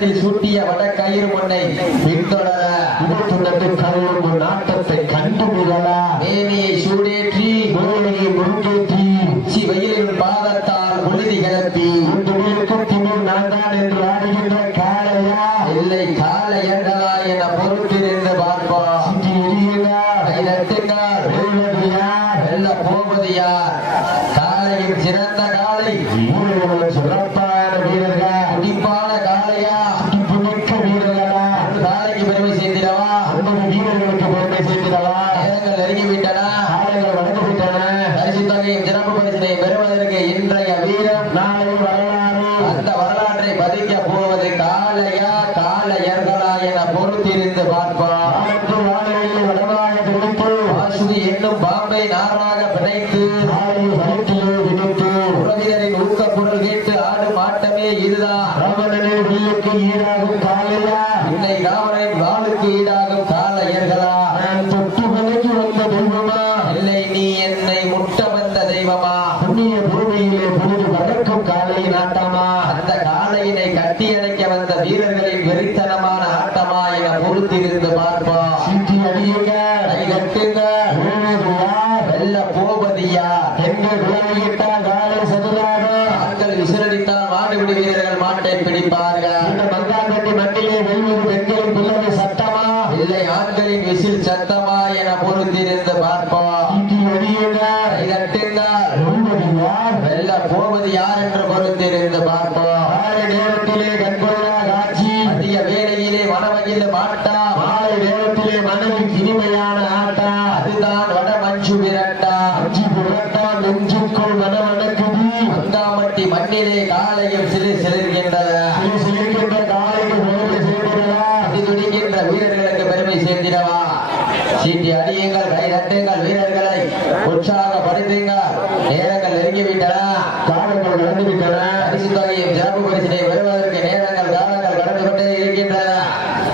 கன்னத்தில் சூட்டிய வடக்கயிறு முன்னை பின்தொடர இடத்துணர்ந்து கல்லும் நாட்டத்தை கண்டுபிடல மேனியை சூடேற்றி மூளையை முன்கேற்றி உச்சி வெயிலின் பாதத்தால் பொழுதி கிளப்பி திமிர் நான் தான் என்று ஆடுகின்ற காளையா இல்லை காளையர்களா என பொறுத்திருந்து பார்ப்போம். கைதட்டுங்கள். வெல்ல போவது யார்? காளையின் சிறந்த காளை, சிறப்பான வீரர்கள் துடிப்பான காளையா, துடிப்புமிக்க வீரர்களா காளைக்கு பெருமை சேர்த்திடவா? வீரர்களுக்கு பெருமை சேர்த்திடவா நேரங்கள் நெருங்கிவிட்டன, காளைகள் வளர்ந்துவிட்டன பரிசு தொகையும் சிறப்பு பரிசினை பெறுவதற்கு இன்றைய வீரம் நாளை வரலாறு அந்த வரலாற்றை பதிக்க போவது காளையா காளையர்களா என பொறுத்திருந்து பார்ப்போம். வாழையை வளமாக பிடித்து வாசுதி என்னும் பாம்பை நாராக பிணைத்து நாளை வளர்த்திலே விடுத்து உறவினரின் ஊக்க குரல் கேட்டு ஆடும் ஆட்டமே இதுதான். ராவணனே வில்லுக்கு ஈடாகும் காளையா இன்னை ராவணன் வாளுக்கு ஈடாகும் காளையர்களா? நான் தொட்டு விலகி வந்த தெய்வமா இல்லை நீ என்னை முட்ட வந்த தெய்வமா? புண்ணிய பூமியிலே பொழுது வளர்க்கும் காளை நாட்டமா அந்த காளையினை கட்டியணைக்க வந்த வீரர்களின் வெறித்தனமான ஆட்டமா என பொறுத்திருந்து பார்ப்போம். சீட்டி அடியுங்க கை கட்டுங்க. வெல்ல போவது யார்? எங்கள் விளையிட்டா காலை சதுராக ஆண்கள் விசிலடித்தால் மாடுபிடி வீரர்கள் மாட்டை பிடிப்பார்கள். இந்த மங்காங்கட்டி மண்ணிலே வெல்வது பெண்களின் பிள்ளை சட்டமா இல்லை ஆண்களின் விசில் சத்தமா என பொறுத்திருந்து பார்ப்போம். சீட்டி அடியுங்க கை கட்டுங்கள். யார் வெல்ல போவது யார் என்று பொறுத்திருந்து பார்ப்போம். காலை நேரத்திலே கண்கொள்ளா காட்சி அதிக வேளையிலே மனமகிழ மாட்டா, மாலை நேரத்திலே மனதில் இனிமையான ஆட்டா அதுதான் வட மஞ்சு விரட்டா. அஞ்சி புரட்டா நெஞ்சுக்குள் மனவனக்குதி அங்காமட்டி மண்ணிலே காலையும் சிலிர்கின்றன. சிலிர்க்கின்ற காலைக்கு பெருமை சேர்க்கிறதா அடி துடிக்கின்ற வீரர்களுக்கு பெருமை சேர்த்திடவா? சீட்டி அடியுங்கள், கை தட்டுங்கள், வீரர்களை உற்சாகப்படுத்துங்கள். நேரங்கள் நெருங்கிவிட்டன, காலங்கள் நடந்துவிட்டன பரிசு தொகையும் சிறப்பு பரிசினை பெறுவதற்கு நேரங்கள் காலங்கள் கடந்து கொண்டே இருக்கின்றன.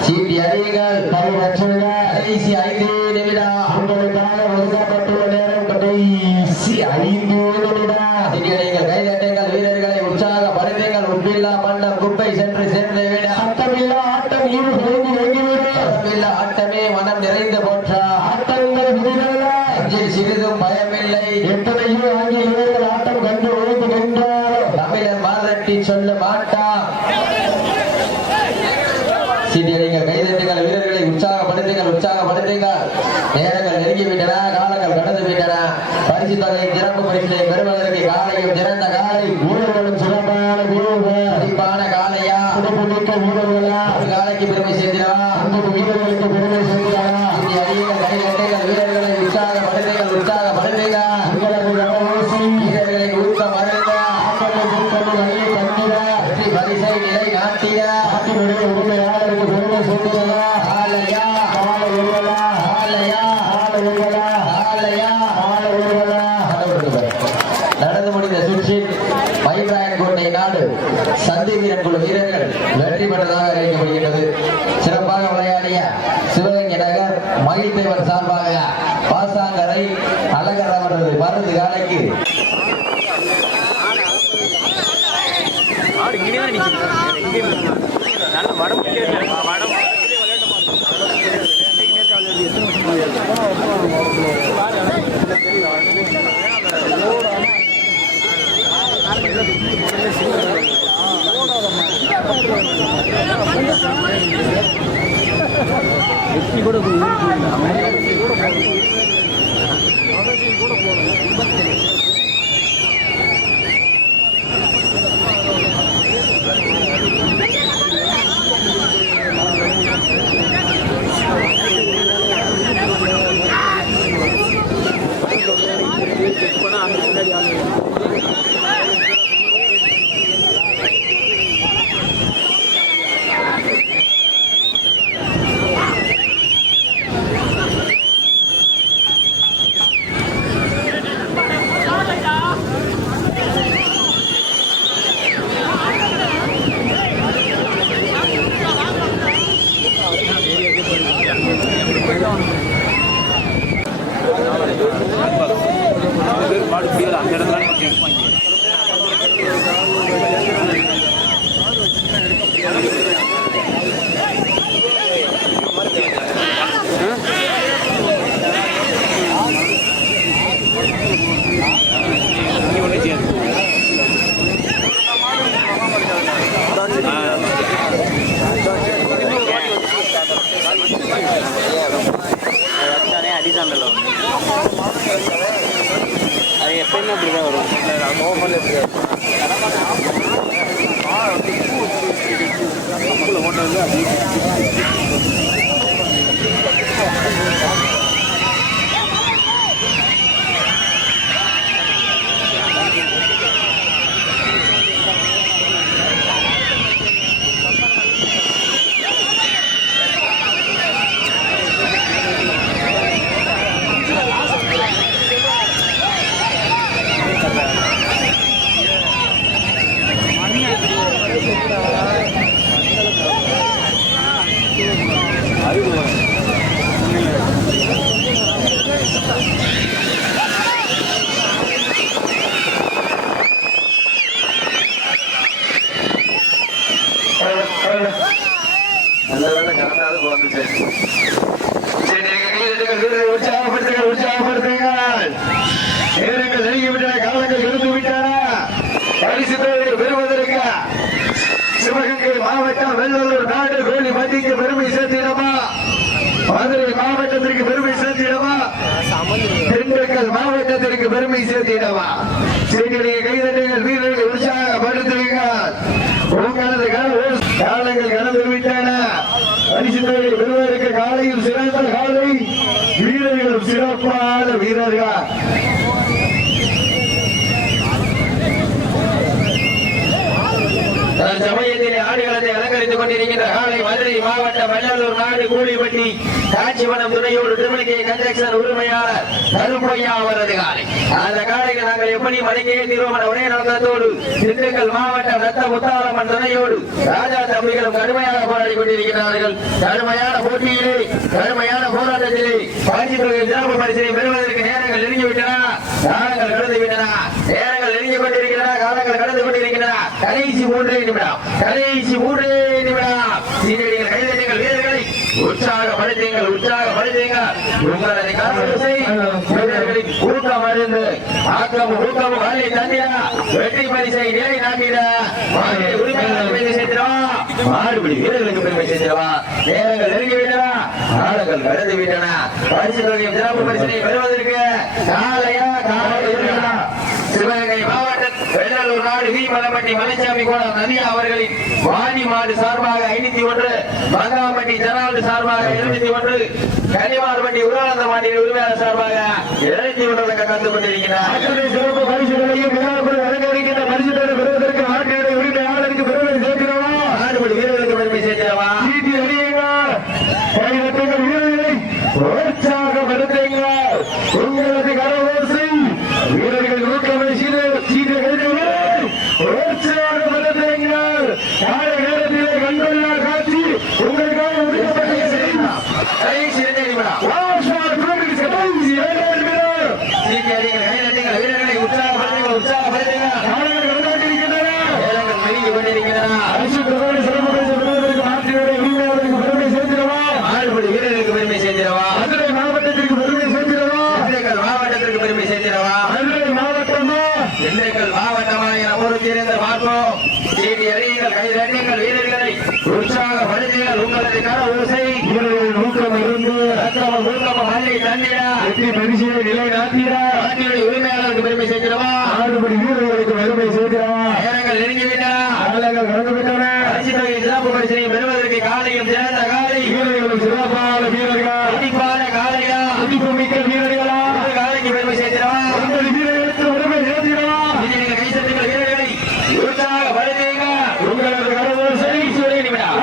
சீட்டி அடியுங்கள். கை வச்சுங்க கடைசி 5 நிமிடம். உங்களுக்காக ஒதுக்கப்பட்டுள்ள நேரம் கடைசி 5 நிமிடம் சீட்டி அடியுங்கள், கை தட்டுங்கள், வீரர்களை உற்சாகப்படுத்துங்கள். உப்பில்லா மன்னம் குப்பை சென்று சேர்ந்து விட சத்தமில்லா ஆட்டம் ஈடு பொழுது இறங்கிவிடும் உப்பில்லா ஆட்டமே மனம் நிறைந்து போற்றா. ஆட்டங்கள் விதிகள நெஞ்சில் சிறிதும் பயமில்லை. எத்தனையோ ஆங்கில வீரர்கள் ஆட்டம் கண்டு ஒழுங்கு நின்றார் தமிழர் மாதட்டி சொல்ல மாட்டான். சீட்டியடிங்கள், கைதட்டுங்கள், வீரர்களை உற்சாகப்படுத்துங்கள், உற்சாகப்படுத்துங்கள். நேரங்கள் நெருங்கிவிட்டன, காலங்கள் கடந்து விட்டன. பரிசு தொகை சிறப்பு பரிசினை பெறுவதற்கு காலையும் சிறந்த காலை, வீரர்களும் சிறப்பான வீரர்கள் அடிப்பான காலையா, சிறப்புமிக்க வீரர்களா ஒரு காலைக்கு பெருமை சேர்த்திடவா? அந்த வீரர்களுக்கு பெருமை சேர்க்கிறாரா சீட்டி அடியுங்கள், கைதட்டுங்கள், வீரர்களை உற்சாகப்படுத்துங்கள், உற்சாகப்படுத்துங்கள். உங்களது கவனோசி வீரர்களை ஊக்கம் அருங்க. ஆட்டத்தை திருப்பதி வள்ளி தந்திர வெற்றி பரிசை நிலை நாட்டிய ஆட்டினுடைய உரிமையாளருக்கு பெருமை சேர்க்கிறதா காலையா, கால வீரர்களா காலையா, கால வீரர்களா காலையா. கால வீரர்களா நடந்து முடிந்த சுற்றில் மயில்ராயன்கோட்டை நாடு சந்தி வீரன் குழு வீரர்கள் வெற்றி பெற்றதாக அறிவிக்கப்படுகிறது. சிறப்பாக விளையாடிய சிவகங்கை நகர் மகிழ்தேவர் சார்பாக பாசாங்கரை அழகர் அவரது மருந்து காலைக்கு சிவகங்கை மாவட்டம் வெள்ளலூர் நாடு கோழிப்பட்டிக்கு பெருமை சேர்த்திடமா? மதுரை மாவட்டத்திற்கு பெருமை சேர்த்திடமா? திண்டுக்கல் மாவட்டத்திற்கு பெருமை சேர்த்திடமா? சீனியரை கைதட்டுங்கள், வீரர்கள் உற்சாகப்படுத்துங்கள். உங்களது காலங்கள் கடந்து விட்டன. பரிசு தொகை பெறுவதற்கு காலையில் சிறந்த காலை, வீரர்களும் சிறப்பான வீரர்கள். சமயத்திலே ஆடுகளத்தை அலங்கரித்துக் கொண்டிருக்கின்ற காலை மதுரை மாவட்டம் வெள்ளலூர் நாடு கூலிப்பட்டி காட்சிவனம் துணையோடு திருமணிக்கை கன்ஸ்ட்ரக்ஷன் உரிமையாளர் கருப்பையா அவரது காலை. அந்த காலைக்கு நாங்கள் எப்படி மலைக்கே தீர்வோம் என ஒரே நோக்கத்தோடு திண்டுக்கல் மாவட்டம் ரத்த முத்தாரம்மன் துணையோடு ராஜா தம்பிகளும் கடுமையாக போராடி கொண்டிருக்கிறார்கள். கடுமையான போட்டியிலே, கடுமையான போராட்டத்திலே பரிசு தொகை சிறப்பு பரிசினை பெறுவதற்கு நேரங்கள் நெருங்கிவிட்டன, காலங்கள் கடந்து விட்டன. நேரங்கள் நெருங்கிக் கொண்டிருக்கின்றன, காலங்கள் கடந்து கொண்டிருக்கின்றன. கடைசி 3 நிமிடம், கடைசி 3 நிமிடம். சீனியர்கள் கைதட்டுங்கள், வீரர்களை உற்சாகப்படுத்துங்கள், உற்சாகப்படுத்துங்கள். உங்களது காலத்தை வீரர்களின் ஊக்கம் அறிந்து ஆக்கமும் ஊக்கமும் வாழை தந்திட வெற்றி பரிசை நிலை நாட்டிட உரிமையாளர்களுக்கு பெருமை சேர்த்திடவா? மாடுபிடி வீரர்களுக்கு பெருமை சேர்த்திடவா? நேரங்கள் நெருங்கிவிட்டன, காலங்கள் கடந்து விட்டன. பரிசு தொகையும் சிறப்பு பரிசினை பெறுவதற்கு காலையா காலையா சிவகங்கை மாவட்டம் வெள்ளலூர் நாடு வீமலப்பட்டி மலைச்சாமி கோலம் நதியா அவர்களின் வாணி மாடு சார்பாக 501, மங்காம்பட்டி ஜனாவது சார்பாக 71, கனிமார்பட்டி உருளானந்த மாடியின் உரிமையாளர் சார்பாக 71 கலந்து கொண்டிருக்கிறார். சிறப்பு பரிசுகளையும் அலங்கரிக்கின்ற பரிசுகளை பெறுவதற்கு நாட்டினுடைய உரிமையாளருக்கு பெருமை சேர்க்கிறவா? நாடுபடி வீரர்களுக்கு பெருமை சேர்க்கிறவா? சீட்டி அடியுங்கள், கைதட்டுங்கள், வீரர்களை உற்சாகப்படுத்துங்கள். உங்களது கரவோசை வீரர்கள் ஊக்கமை சீட்டை கைதட்டுங்கள், உற்சாகப்படுத்துங்கள். கால நேரத்திலே கண்டுள்ள காட்சி உங்களுக்காக ஒதுக்கப்பட்ட வீரர்களை உற்சாகப்படுத்துங்கள், உற்சாகப்படுத்துங்கள். வீரர்களுக்கு பெருமை சேர்த்திடவா? மதுரை மாவட்டத்திற்கு பெருமை சேர்த்திடவா? திண்டுக்கல் மாவட்டத்திற்கு பெருமை சேர்த்திடவா? மதுரை மாவட்டமா திண்டுக்கல் மாவட்டமா என பொறுத்திருந்து பார்ப்போம். சீட்டி அறியுங்கள், கைதட்டுங்கள், வீரர்களை உற்சாகப்படுத்துங்கள். உங்களது கர ஓசை வீரர்கள் ஊக்கம் இருந்து ரத்தமும் ஊக்கமும் மல்லை தந்திட வெற்றி பரிசினை நிலை நாட்டிட நாட்டினுடைய உரிமையாளருக்கு பெருமை சேர்த்திடவா? ஆடுபடி வீரர்களுக்கு பெருமை சேர்த்திடவா? நேரங்கள் நெருங்கிவிட்டன, காலங்கள் கடந்துவிட்டன. பரிசு தொகை சிறப்பு பரிசினை பெறுவதற்கு காலையும் சிறந்த காலை, வீரர்களும் சிறப்பான வீரர்கள், துடிப்பான காலையா, துடிப்பு மிக்க வீரர்களா? காலைக்கு பெருமை சேர்த்திடவா? உங்கள் வீரர்களுக்கு பெருமை சேர்த்திடவா? வீரர்கள் கை சட்டுங்கள், வீரர்களை உற்சாகப்படுத்துங்க. உங்களது கரவோசை ஒரே நிமிடம்,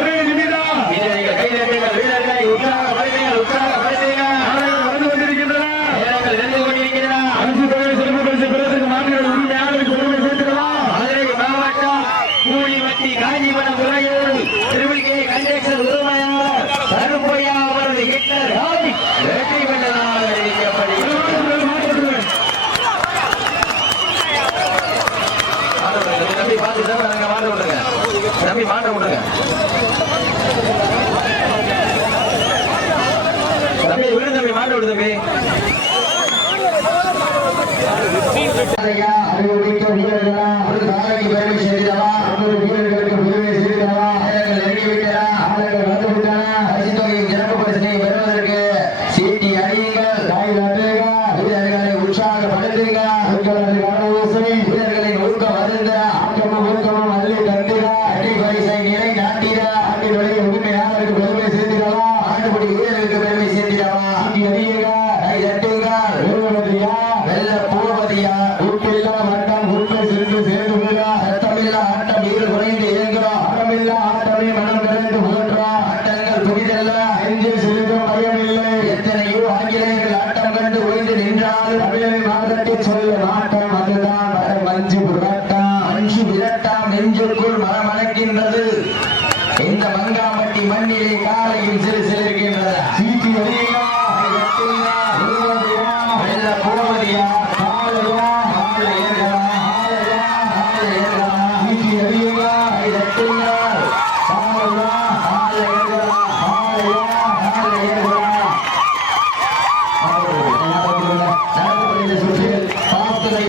ஒரே நிமிடம். வீரர்கள் கை தட்டுங்கள், வீரர்களை உற்சாகப்படுத்துங்கள், உற்சாகப்படுத்துங்க. நடந்து கொண்டிருக்கின்றன, நேரங்கள் நெருங்கி கொண்டிருக்கின்றன. அரசு தொகை சிறப்பு பரிசு பெறுவதற்கு மாநில உரிமையாளருக்கு பெருமை சேர்த்திடவா? மதுரை மாவட்டம் கூலிப்பட்டி காஞ்சிபுரம் துறையோடு திருவிழிக்கை கன்ஸ்ட்ரக்ஷன் உரிமையாளர் கருப்பையா அவரது ஹிட்லர் காலை வெற்றி பெற்றதாக அறிவிக்கப்படுகிறது. தம்பி பார்த்து மாட்ட விட்டுருங்க, தம்பி மாட்ட விட்டுருங்க. தம்பி விடு, தம்பி மாட்ட விடு தம்பி. அறிவுமிக்க வீரர்களா ஒரு காலைக்கு பெருமை சேர்த்தவா? வீரர்களுக்கு பெருமை சேர்த்தவா? நெருங்கிவிட்டன, ஆளுகள் வந்துவிட்டன. பரிசு தொகையும் சிறப்பு பரிசினை பெறுவதற்கு சீட்டி அடியுங்கள், வீரர்களை உற்சாகப்படுத்துங்கள். வீரர்களின் ஊக்கம் வருந்த ஆக்கமும் ஊக்கமும் அள்ளி தந்திட அடி பரிசை நிலை நாட்டிட ஆண்டினுடைய உரிமையாளருக்கு பெருமை சேர்த்திடவா ஆண்டுபடி வீரருக்கு பெருமை சேர்த்திடவா ஆண்டி அறியுங்க கை தட்டுங்க வெல்வதியா வெல்ல போவதியா உப்பில்லா வட்டம் உண்மை சென்று சேர்ந்துள்ளா ரத்தமில்லா ஆட்டம் ஈடு குறைந்து இயங்குறோம் ஆட்டமில்லா ஆட்டமே மனம் நிறைந்து போன்றோம் ஆட்டங்கள் புதிதல்ல நெஞ்சில் சிறிதும் பயமில்லை எத்தனையோ ஆங்கிலேயர்கள் ஆட்டம் கண்டு ஓய்ந்து நின்றால் தமிழை மாதத்தை சொல்ல மாட்டோம் அதுதான் வட மஞ்சு விரட்டாம் நெஞ்சுக்குள் மனமணக்கின்றது இந்த மங்காம்பட்டி மண்ணிலே காலையில் சிறு சிலிருக்கின்றது சீட்டி அறியா வெல்ல போவதியா காலையா காலை ஏறா சீட்டி அறியுங்க காலையா காலை ஏறா